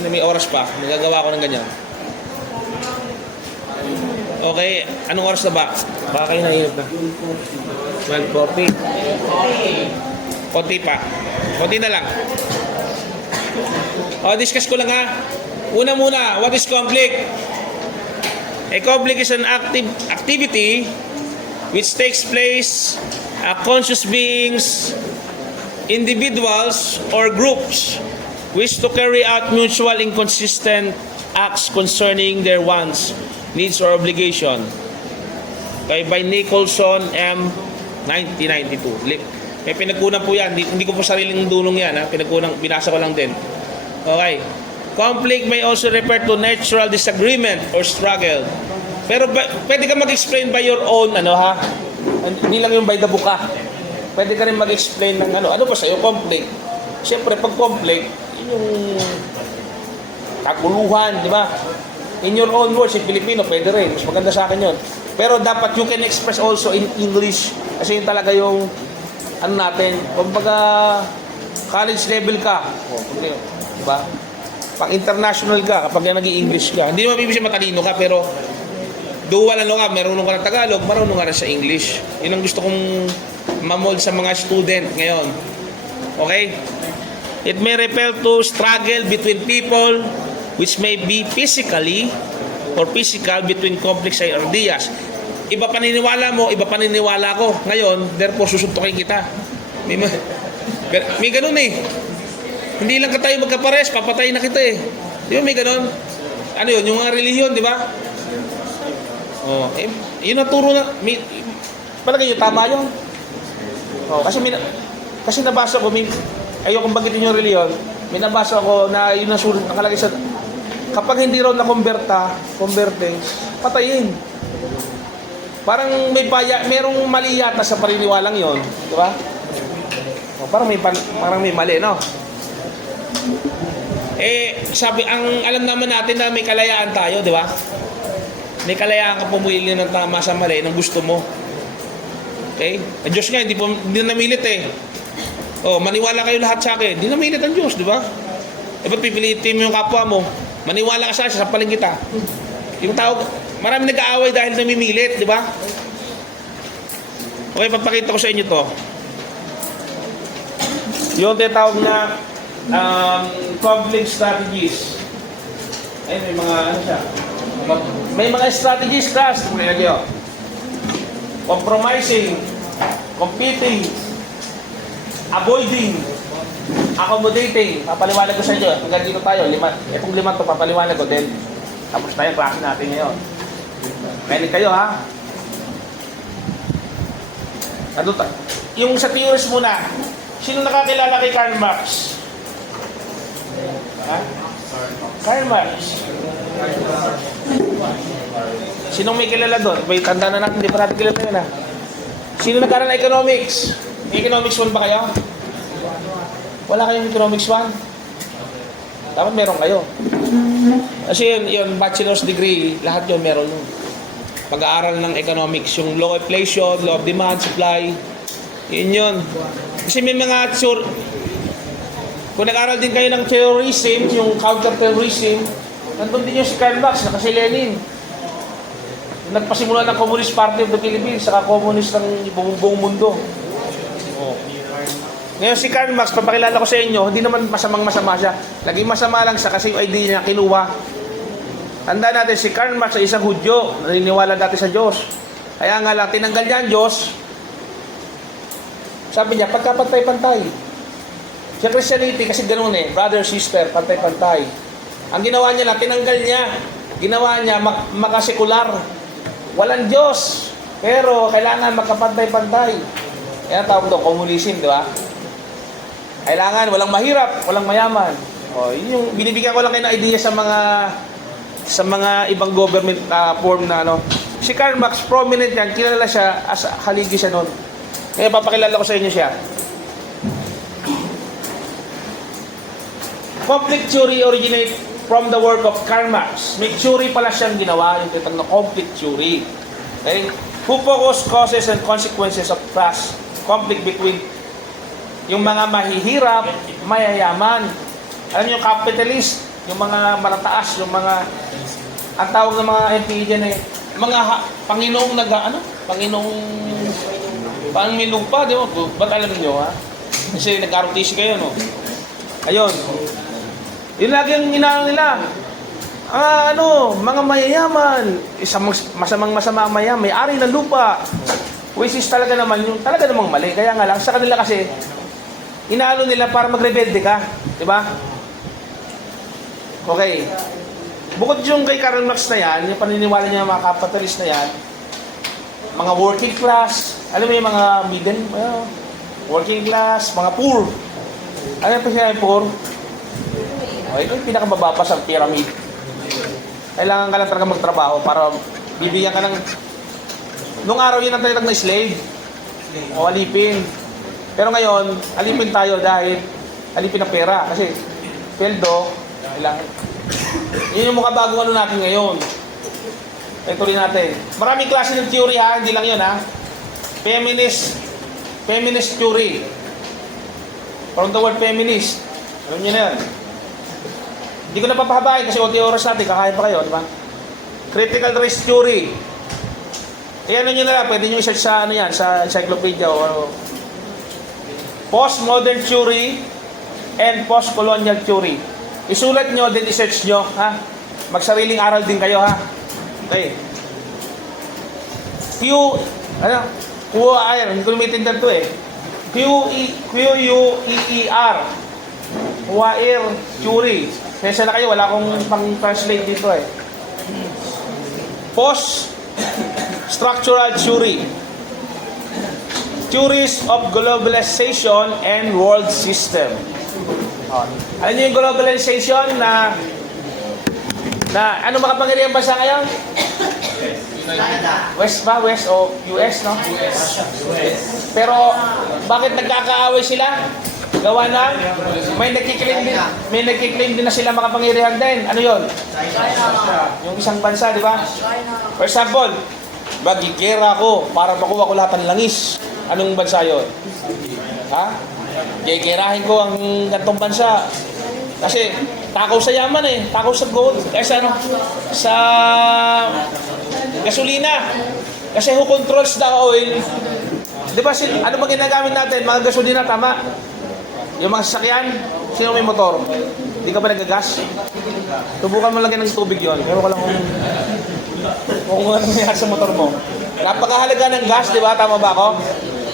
may oras pa, nagagawa ko ng ganyan. Okay, anong oras na ba? Baka kayo nahihirap na. 12:40. Konti pa. Konti na lang. Discuss ko lang ha. Una muna, what is conflict? A conflict is an activity which takes place conscious beings, individuals, or groups wish to carry out mutual inconsistent acts concerning their wants, needs, or obligation. Okay, by Nicholson M. 1992. May pinagkunan po yan. Hindi ko po sariling dunong yan. Binasa ko lang din. Okay. Conflict may also refer to natural disagreement or struggle. Pero pwede ka mag-explain by your own, hindi lang yung by the book ha. Pwede ka rin mag-explain ng ano ba sa'yo, conflict. Siyempre, pag conflict, yun yung kaguluhan, di ba? In your own words, in Filipino, pwede rin. Mas maganda sa akin yun. Pero dapat you can express also in English. Kasi yun talaga yung, natin, kumbaga, college level ka. Di ba? Pang international ka, kapag nag-i-English ka. Hindi naman ibig matalino ka, pero dual ka, marunong ka ng Tagalog, marunong ka rin sa English. Yun ang gusto kong mamold sa mga student ngayon. Okay? It may refer to struggle between people which may be physically or physical between complex ideas. Iba paniniwala mo, iba paniniwala ko. Ngayon, therefore, susuntukin kita. May ganun eh. Hindi lang ka tayo magkapares, papatayin na kita eh. Di ba may ganun? Ano yun? Yung mga relihiyon, di ba? Yun ang turo na. Palagay nyo, tama yun. Kasi nabasa ko, ayokong bagitin yung relihiyon, may nabasa ko na yun ang sulat, nakalagay sa, kapag hindi raw converting, patayin. Parang merong mali yata sa paniniwalang yon, di ba? Parang may mali, no? Sabi, alam naman natin na may kalayaan tayo, di ba? May kalayaan ka pumili ng tama sa mali ng gusto mo. Okay? Ang Diyos nga, hindi namilit eh. Maniwala kayo lahat sa akin. Hindi namilit ang Diyos, di ba? Ba't pipilitin mo yung kapwa mo? Maniwala ka sa akin, sasapaling kita. Yung tao, marami nag-aaway dahil namimilit, di ba? Okay, papakita ko sa inyo to. Yung tinatawag na conflict strategies. Ayun, may mga siya. May mga strategies, class. Compromising, competing, avoiding, accommodating. Papaliwanag ko sa inyo. Hanggang dito tayo. Itong 5 to papaliwanag ko. Then, tapos tayo klase natin ngayon. Kailan kayo ha? Yung sa theories muna, sino nakakilala kay Karl Marx? Ha? Karl Marx. Sinong may kilala doon? May tanda na natin, hindi pa natin kilala yun ha. Sino nag-aral na economics? May economics 1 ba kayo? Wala kayong economics 1? Dapat meron kayo. Kasi yun, bachelor's degree, lahat yun meron yun. Pag-aaral ng economics, yung law of inflation, law of demand, supply, yun. Kasi may mga kung nag-aaral din kayo ng terrorism, yung counter-terrorism, nandun din yung si Karl Marx, na si Lenin. Nagpasimula ng Communist Party of the Philippines, saka communist ng buong mundo. Ngayon si Karl Marx, papakilala ko sa inyo, hindi naman masama siya. Laging masama lang siya kasi yung idea niya kinuha. Tanda natin, si Karl Marx ay isang Hudyo, naniniwala dati sa Diyos. Kaya nga lang, tinanggal niya ang Diyos. Sabi niya, pagkapantay-pantay. Sa Christianity, kasi ganoon eh, brother, sister, pantay-pantay. Ang ginawa niya lang, tinanggal niya. Ginawa niya, makasekular. Walang Diyos. Pero kailangan magkapantay-pantay. Kaya tawag doon, communism, di ba? Kailangan, walang mahirap, walang mayaman. Yun yung binibigyan ko lang kayo ng idea sa mga ibang government form na Si Karl Marx, prominent yan, kilala siya as haligi siya noon. Ngayon, papakilala ko sa inyo siya. Conflict theory originate from the work of Karl Marx. May theory pala siyang ginawa, yung titang na conflict theory. Okay? Who focus causes and consequences of class conflict between yung mga mahihirap, mayayaman. Alam niyo, capitalist, yung mga marataas, yung mga, ang tawag ng mga NPA dyan eh, mga Panginoong Panginoong, parang may lupa, di ba? Ba't alam niyo, ha? Kasi nag-ROTC kayo, no? Ayun. Yun lagi ang inaano nila. Mga mayayaman, isang masama ang mayaman, may-ari ng lupa. Which is talaga naman, yung talaga namang mali. Kaya nga lang, sa kanila kasi, inaano nila para magrebelde ka. Di ba? Okay. Bukod yung kay Karl Marx na yan, yung paniniwala niya ng mga capitalist na yan, mga working class, alam mo yung mga middle, working class, mga poor. Ano yung sinabi poor? Okay, ito yung pinakamababa pa sa pyramid. Kailangan ka lang talaga magtrabaho para bibigyan ka ng... Nung araw yun ang talitag na slave o alipin. Pero ngayon, alipin tayo dahil alipin ng pera. Kasi, peldo, kailangan. Yun yung mukha bago natin ngayon. Ito rin natin. Maraming klase ng theory ha, hindi lang yun ha. Feminist theory. From the word feminist. Alam nyo na yan. Hindi ko na papahabain kasi unti oras natin, kakain pa kayo, di ba? Critical race theory. Kaya ano nyo na lang, pwede nyo i-search sa sa encyclopedia o postmodern theory and postcolonial theory. Isulat nyo, then i-search nyo, ha? Magsariling aral din kayo, ha? Okay. QUEER, hindi ko lumitindan to eh. QUEER. QUEER theory. Kesa na kayo, wala akong pang-translate dito eh. Post-structural theory. Theories of globalization and world system. Alam niyo yung globalization na ano makapangyarihan bansa ngayon? West ba? West o US, no? Pero bakit nagkakaaway sila? Gawa na, may nagkiklaim din na sila makapangyarihan din. Ano yon? Yung isang bansa, di ba? For example, magigera ko para makuha ko lahat ng langis. Anong bansa yon? Ha? Gigerahin ko ang gantong bansa. Kasi takaw sa yaman eh, takaw sa gold, sa gasolina. Kasi who controls the oil? Di ba, ano ba ginagamit natin? Mga gasolina, tama? Yung mga sasakyan, sino may motor? Hindi ka ba nagagas? Subukan mo lagyan ng tubig yon. Pero ka lang kung ano nangyari sa motor mo. Napakahalaga ng gas, di ba? Tama ba ako?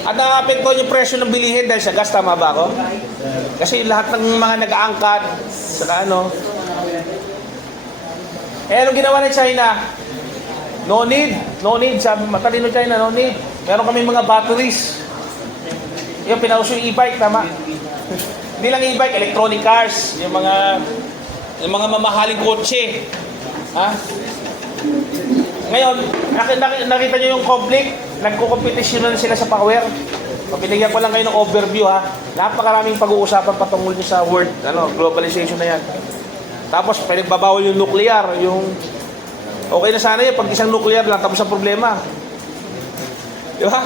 At nakapekto yung presyo ng bilihin dahil sa gas, tama ba ako? Kasi lahat ng mga nag-aangkat, saka ano. Anong ginawa ng China? No need. Sabi, matalino China, no need. Meron kami mga batteries. Yung pinauso yung e-bike, tama? Hindi lang e-bike, electronic cars, yung mga mamahaling kotse. Ha? Ngayon, nakita nyo yung conflict, nagkukompetisyon na sila sa power. Pinigyan ko lang kayo ng overview ha. Napakaraming pag-uusapan patungkol nyo sa world, globalization na yan. Tapos, pinagbabawal yung nuclear, okay na sana yun, pag isang nuclear lang, tapos ang problema. Di ba?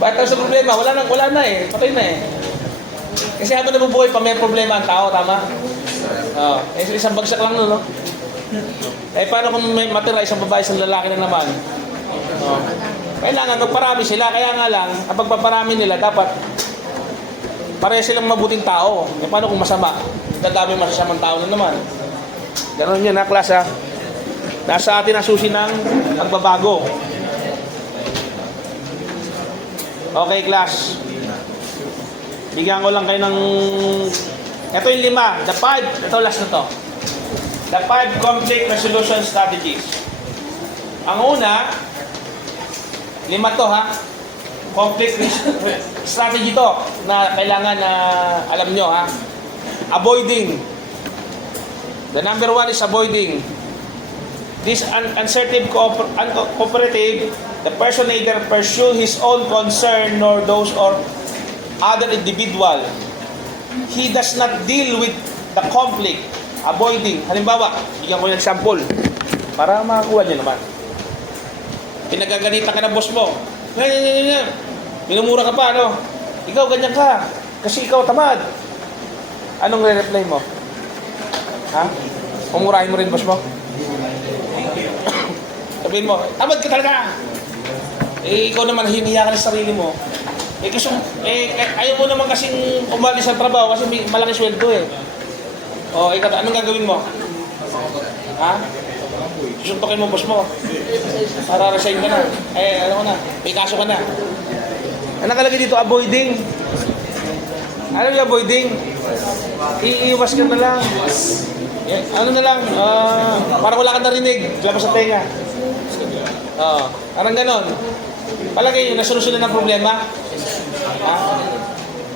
Bakit tapos ang problema? Wala na eh, patay na eh. Kasi habang nabubuhay pa, may problema ang tao, tama? Isang bagsak lang no? Paano kung may matira, isang babae, isang lalaki na naman? Kailangan magparami sila, kaya nga lang, ang pagpaparami nila, dapat pareha silang mabuting tao. Paano kung masama? Dadami masasamang tao na naman. Ganon yun ha, class ha? Nasa atin ang susi ng pagbabago. Okay, class. Bigyan ko lang kayo ng... Ito yung 5. The 5. Ito last na to. The 5 conflict resolution strategies. Ang una, 5 to ha. Conflict strategy to na kailangan na alam nyo ha. Avoiding. The number 1 is avoiding. this unassertive cooperative, the person neither pursue his own concern nor those or other individual. He does not deal with the conflict, avoiding. Halimbawa, bigyan ko ng example para makakuha niyo naman. Pinagagalitan ka ng boss mo. Ganyan. Minumura ka pa, ano? Ikaw, ganyan ka. Kasi ikaw tamad. Anong re-reply mo? Ha? Umurahin mo rin boss mo? Sabihin mo, tamad ka talaga. Eh, ikaw naman, hinihiya ka sa sarili mo. Eh, kasi, ayaw mo naman kasing umalis sa trabaho kasi may malaki sweldo eh. O, ikaw, anong gagawin mo? Ha? Suntokin mo boss mo. Para resign ka na. Eh, ano ko na, may kaso ka na. Ang nakalagay dito, avoiding. Ano yung avoiding? Iiwas ka na lang. Ano na lang, parang wala ka narinig, labas sa tenga. Parang ganon. Palagay nyo, nasolusyonan ng problema? Ha?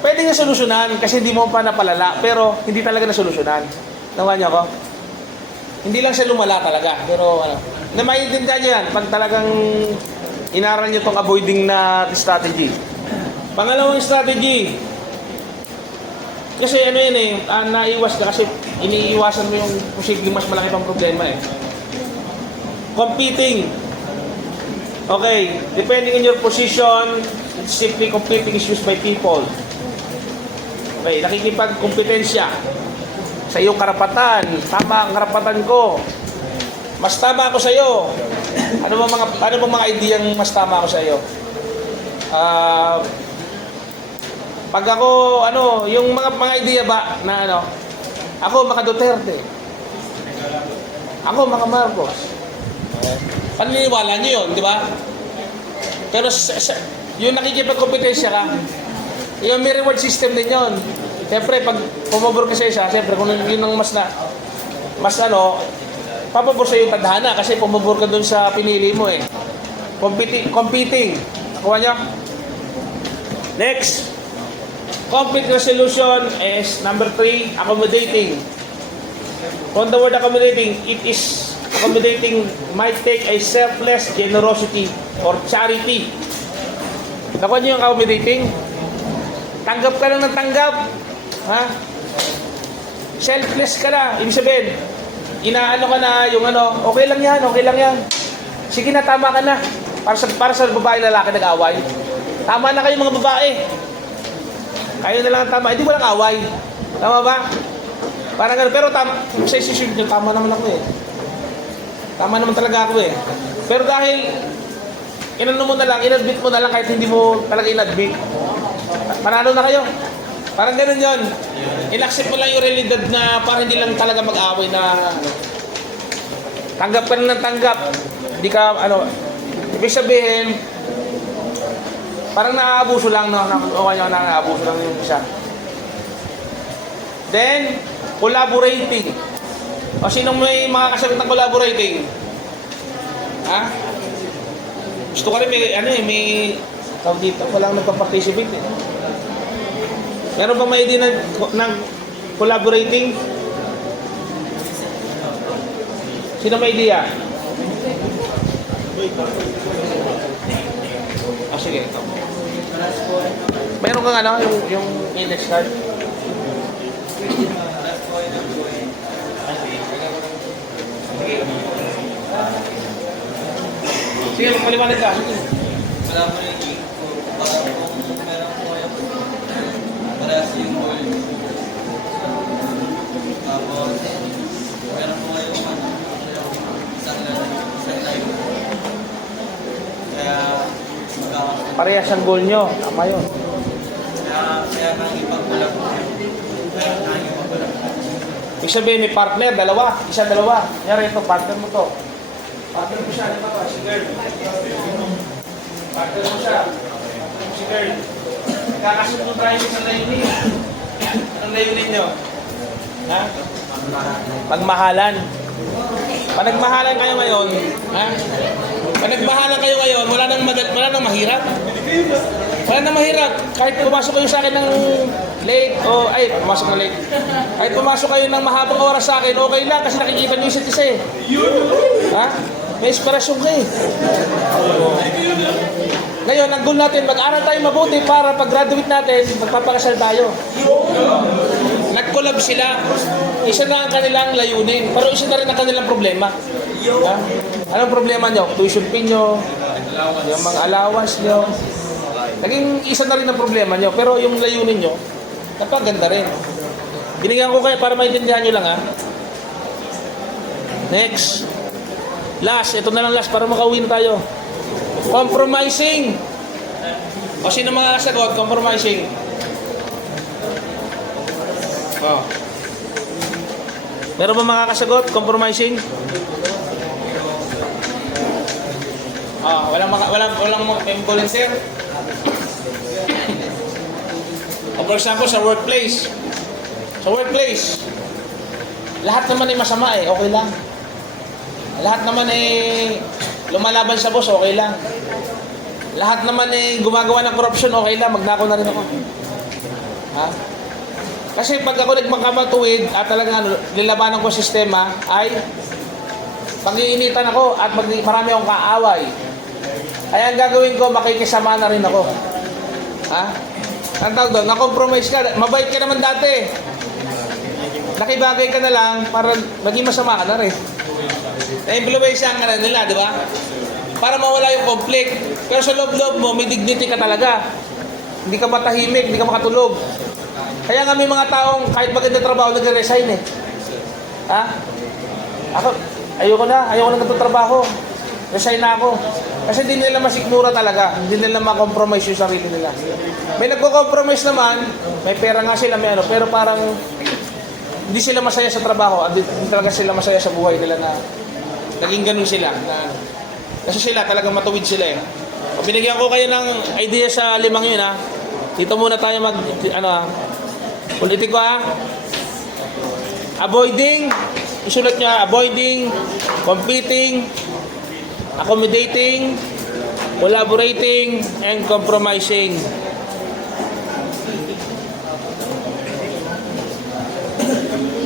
Pwede nga solusyonan kasi hindi mo pa napalala, pero hindi talaga nasolusyonan. Nawa niyo ako? Hindi lang siya lumala talaga, pero ano, na maiintindihan nyo yan pag talagang inaral nyo itong avoiding na strategy. Pangalawang strategy, kasi ano yun eh, naiwas ka kasi iniiwasan mo yung posibleng mas malaki pang problema eh. Competing. Okay, depending on your position, simply competing is used by people. Okay, nakikipagkompetensya sa iyong karapatan. Tama ang karapatan ko. Mas tama ako sa iyo. Ano bang mga ideyang mas tama ako sa iyo? Pag ako, yung mga ideya ba na ako maka Duterte. Ako maka Marcos. Paniniwala niyo yun, di ba? Pero yung nakikipagkompetensya ka, yung may reward system din yun. Siyempre, pag pumabor ka sa isa, siyempre, kung yun ang papabor sa yung tadhana kasi pumabor ka dun sa pinili mo eh. Competing. Nakuha niyo? Next. Conflict resolution is number 3, accommodating. On the word accommodating, it is accommodating might take a selfless generosity or charity. Nakuha niyo yung accommodating? Tanggap ka lang ng tanggap. Ha? Selfless ka na. Ibig sabihin, inaano ka na yung okay lang yan. Sige na, tama ka na. Para sa babae lalaki nag-away. Tama na kayo mga babae. Kayo na lang ang tama. Hindi mo lang away. Tama ba? Parang gano'n. Pero sa isisyon nyo, tama naman ako eh. Tama naman talaga ako eh. Pero dahil, inadmit mo na lang kahit hindi mo talaga inadmit. Panalo na kayo. Parang gano'n yun. In-accept mo lang yung realidad na parang hindi lang talaga mag-away na tanggap ka na ng tanggap. Hindi ka, ibig sabihin, parang naaabuso lang, naaabuso lang yung isa. Then, collaborating. O sinong may makakasagot ng collaborating? Ha? Gusto ko rin may tawag dito, walang nagpa-participate eh. Meron ba may idea ng collaborating? Sino may idea? Sige, ito. Meron kang yung index card? Sige, magpaliwanag ka. Wala mo yung para kung meron po kayo para sa yung goal. Tapos, meron po kayo isang live. Kaya, Parehas ang goal nyo. Tama yun. kaya nang ipagbulag po. Ibig sabihin, may partner, dalawa. Dalawa. Nyari ito, partner mo to. Partner mo siya. Ano ba? Si girl. Partner mo siya. Si girl. Kakasundo tayo sa layunin. Anong layunin nyo? Ha? Pagmahalan. Pag nagmahalan kayo ngayon, Pag nagmahalan kayo ngayon, wala nang mahirap. Wala nang mahirap. Kahit pumasok kayo sa akin ng late, pumasok na late. Kahit pumasok kayo ng mahabang oras sa akin, okay lang kasi nakikita niyo isa't isa eh. Ha? May inspirasyon ka eh. Ngayon, ang goal natin, mag-aral tayo mabuti para pag-graduate natin, magpapakasal tayo. Nag-collab sila. Isa na ang kanilang layunin, pero isa na rin ang kanilang problema. Ha? Anong problema nyo? Tuition fee nyo, yung mga allowance nyo. Naging isa na rin ang problema nyo, pero yung layunin nyo, napaganda rin. Binigyan ko kayo para maintindihan nyo lang ha. Next. Last, ito na lang last para makauwi na tayo. Compromising. O sino mga sagot? Compromising. Oh. Meron ba mga kasagot? Compromising? Walang volunteer. O for example, sa workplace. Sa workplace, lahat naman ay masama eh, okay lang. Lahat naman ay lumalaban sa boss, okay lang. Lahat naman ay gumagawa ng corruption, okay lang, magnakaw na rin ako. Ha? Kasi pag ako nagmangkamatuwid at talagang nilabanan ko sistema, ay pag-iinitan ako at marami akong kaaway. Kaya ang gagawin ko, makikisama na rin ako. Ha? Ang tawag doon, na-compromise ka, mabait ka naman dati. Nakibagay ka na lang para maging masama ka na rin. Na-influensyahan ka na nila, di ba? Para mawala yung conflict. Pero sa loob-loob mo, may dignity ka talaga. Hindi ka matahimik, hindi ka makatulog. Kaya nga may mga taong kahit maganda trabaho, nagre-resign eh. Ha? Ako, ayoko na nagtatrabaho. Resign na ako. Kasi hindi nila masikmura talaga. Hindi nila ma-compromise yung sarili nila. May nagko-compromise naman, may pera nga sila, may ano, pero parang hindi sila masaya sa trabaho at hindi talaga sila masaya sa buhay nila na naging ganun sila. Kasi sila talagang matuwid sila eh. O, binigyan ko kayo ng idea sa 5 yun ha. Dito muna tayo ulitin ko ha. Avoiding, isulat niya, avoiding, competing, accommodating, collaborating, and compromising.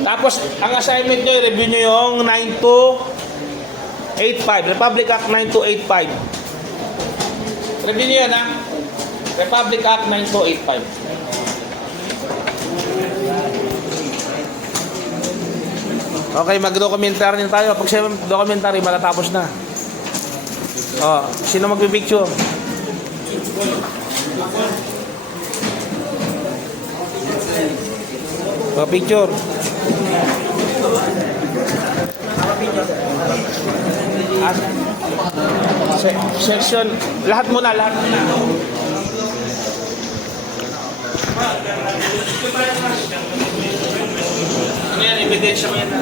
Tapos, ang assignment nyo, review nyo yung 9285. Republic Act 9285. Review nyo yan, ha? Republic Act 9285. Okay, mag-documentary na tayo. Pag siya documentary, matatapos na. Oh, sino magpipicture? Picture. Section, lahat muna. Ano yan, ebidensya mo yan na...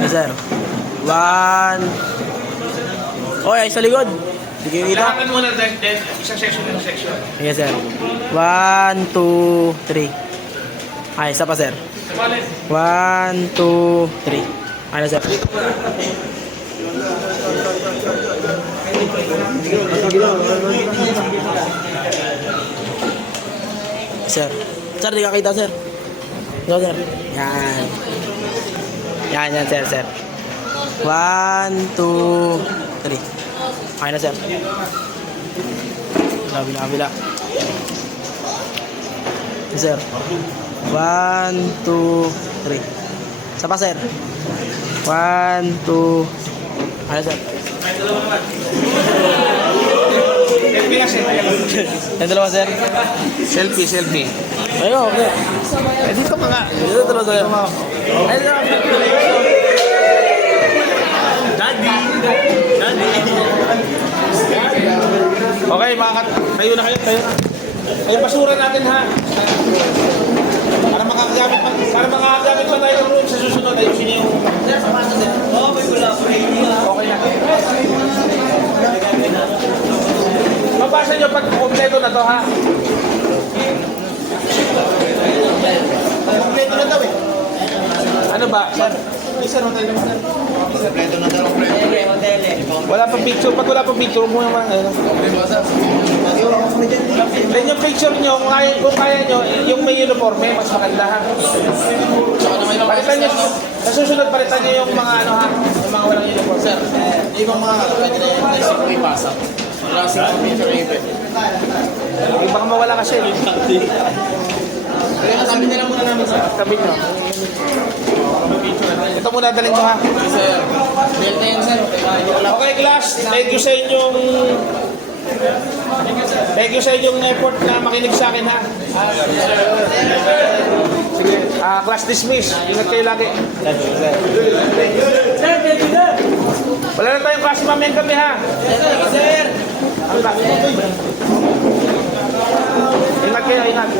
Yes, sir. 1. Oy, ay sa likod. Sige, kita. Kailangan muna then isang section. Yes, sir. 1, 2, 3. Ay, isa pa, sir. 1, 2, 3. Ano, sir? Sir. Sir, di ka kita, sir. Ito, sir. Yan. Yan, sir. 1, 2, 3. Okay na, sir. Kabila. Sir. 1, 2, 3. Isa pa, sir. 1, 2. Ano, sir? Yung dalawa, sir. Selfie. Ayun, okay. Dito ka nga. Dito, dalawa, sir. Daddy. Okay, tayo na kayo. Ay, basura natin ha. Para makakagamit pa tayo ng room sa susunod. Ayusin niyo yung... Okay na. Mabasa niyo pag kompleto na to ha. Kompleto na daw eh. Ano ba? sir, hotel naman sir. Kompleto na daw ang friend. Wala pa picture. Pag wala pa picture, huwag mo naman. Ano. Then yung picture nyo, kung kaya nyo, yung may uniforme, mas maganda ha. Palitan nyo, sa susunod palitan nyo yung mga ano ha, yung mga walang uniforme. Sir, Ibang mga pwede na yung isip ko ipasa. Klaseng computer event. baka mawala kasi. Kaya sabi nila muna namin sir. Tabi nyo. Ito muna dalhin nyo ha. Sir, belt na yan sir. Okay class, thank you sa inyong effort na makinig sa akin ha. Sige, class dismiss. Ingat kayo lagi. Wala na tayong klase mamayang gabi ha. Ingat kayo, ingat.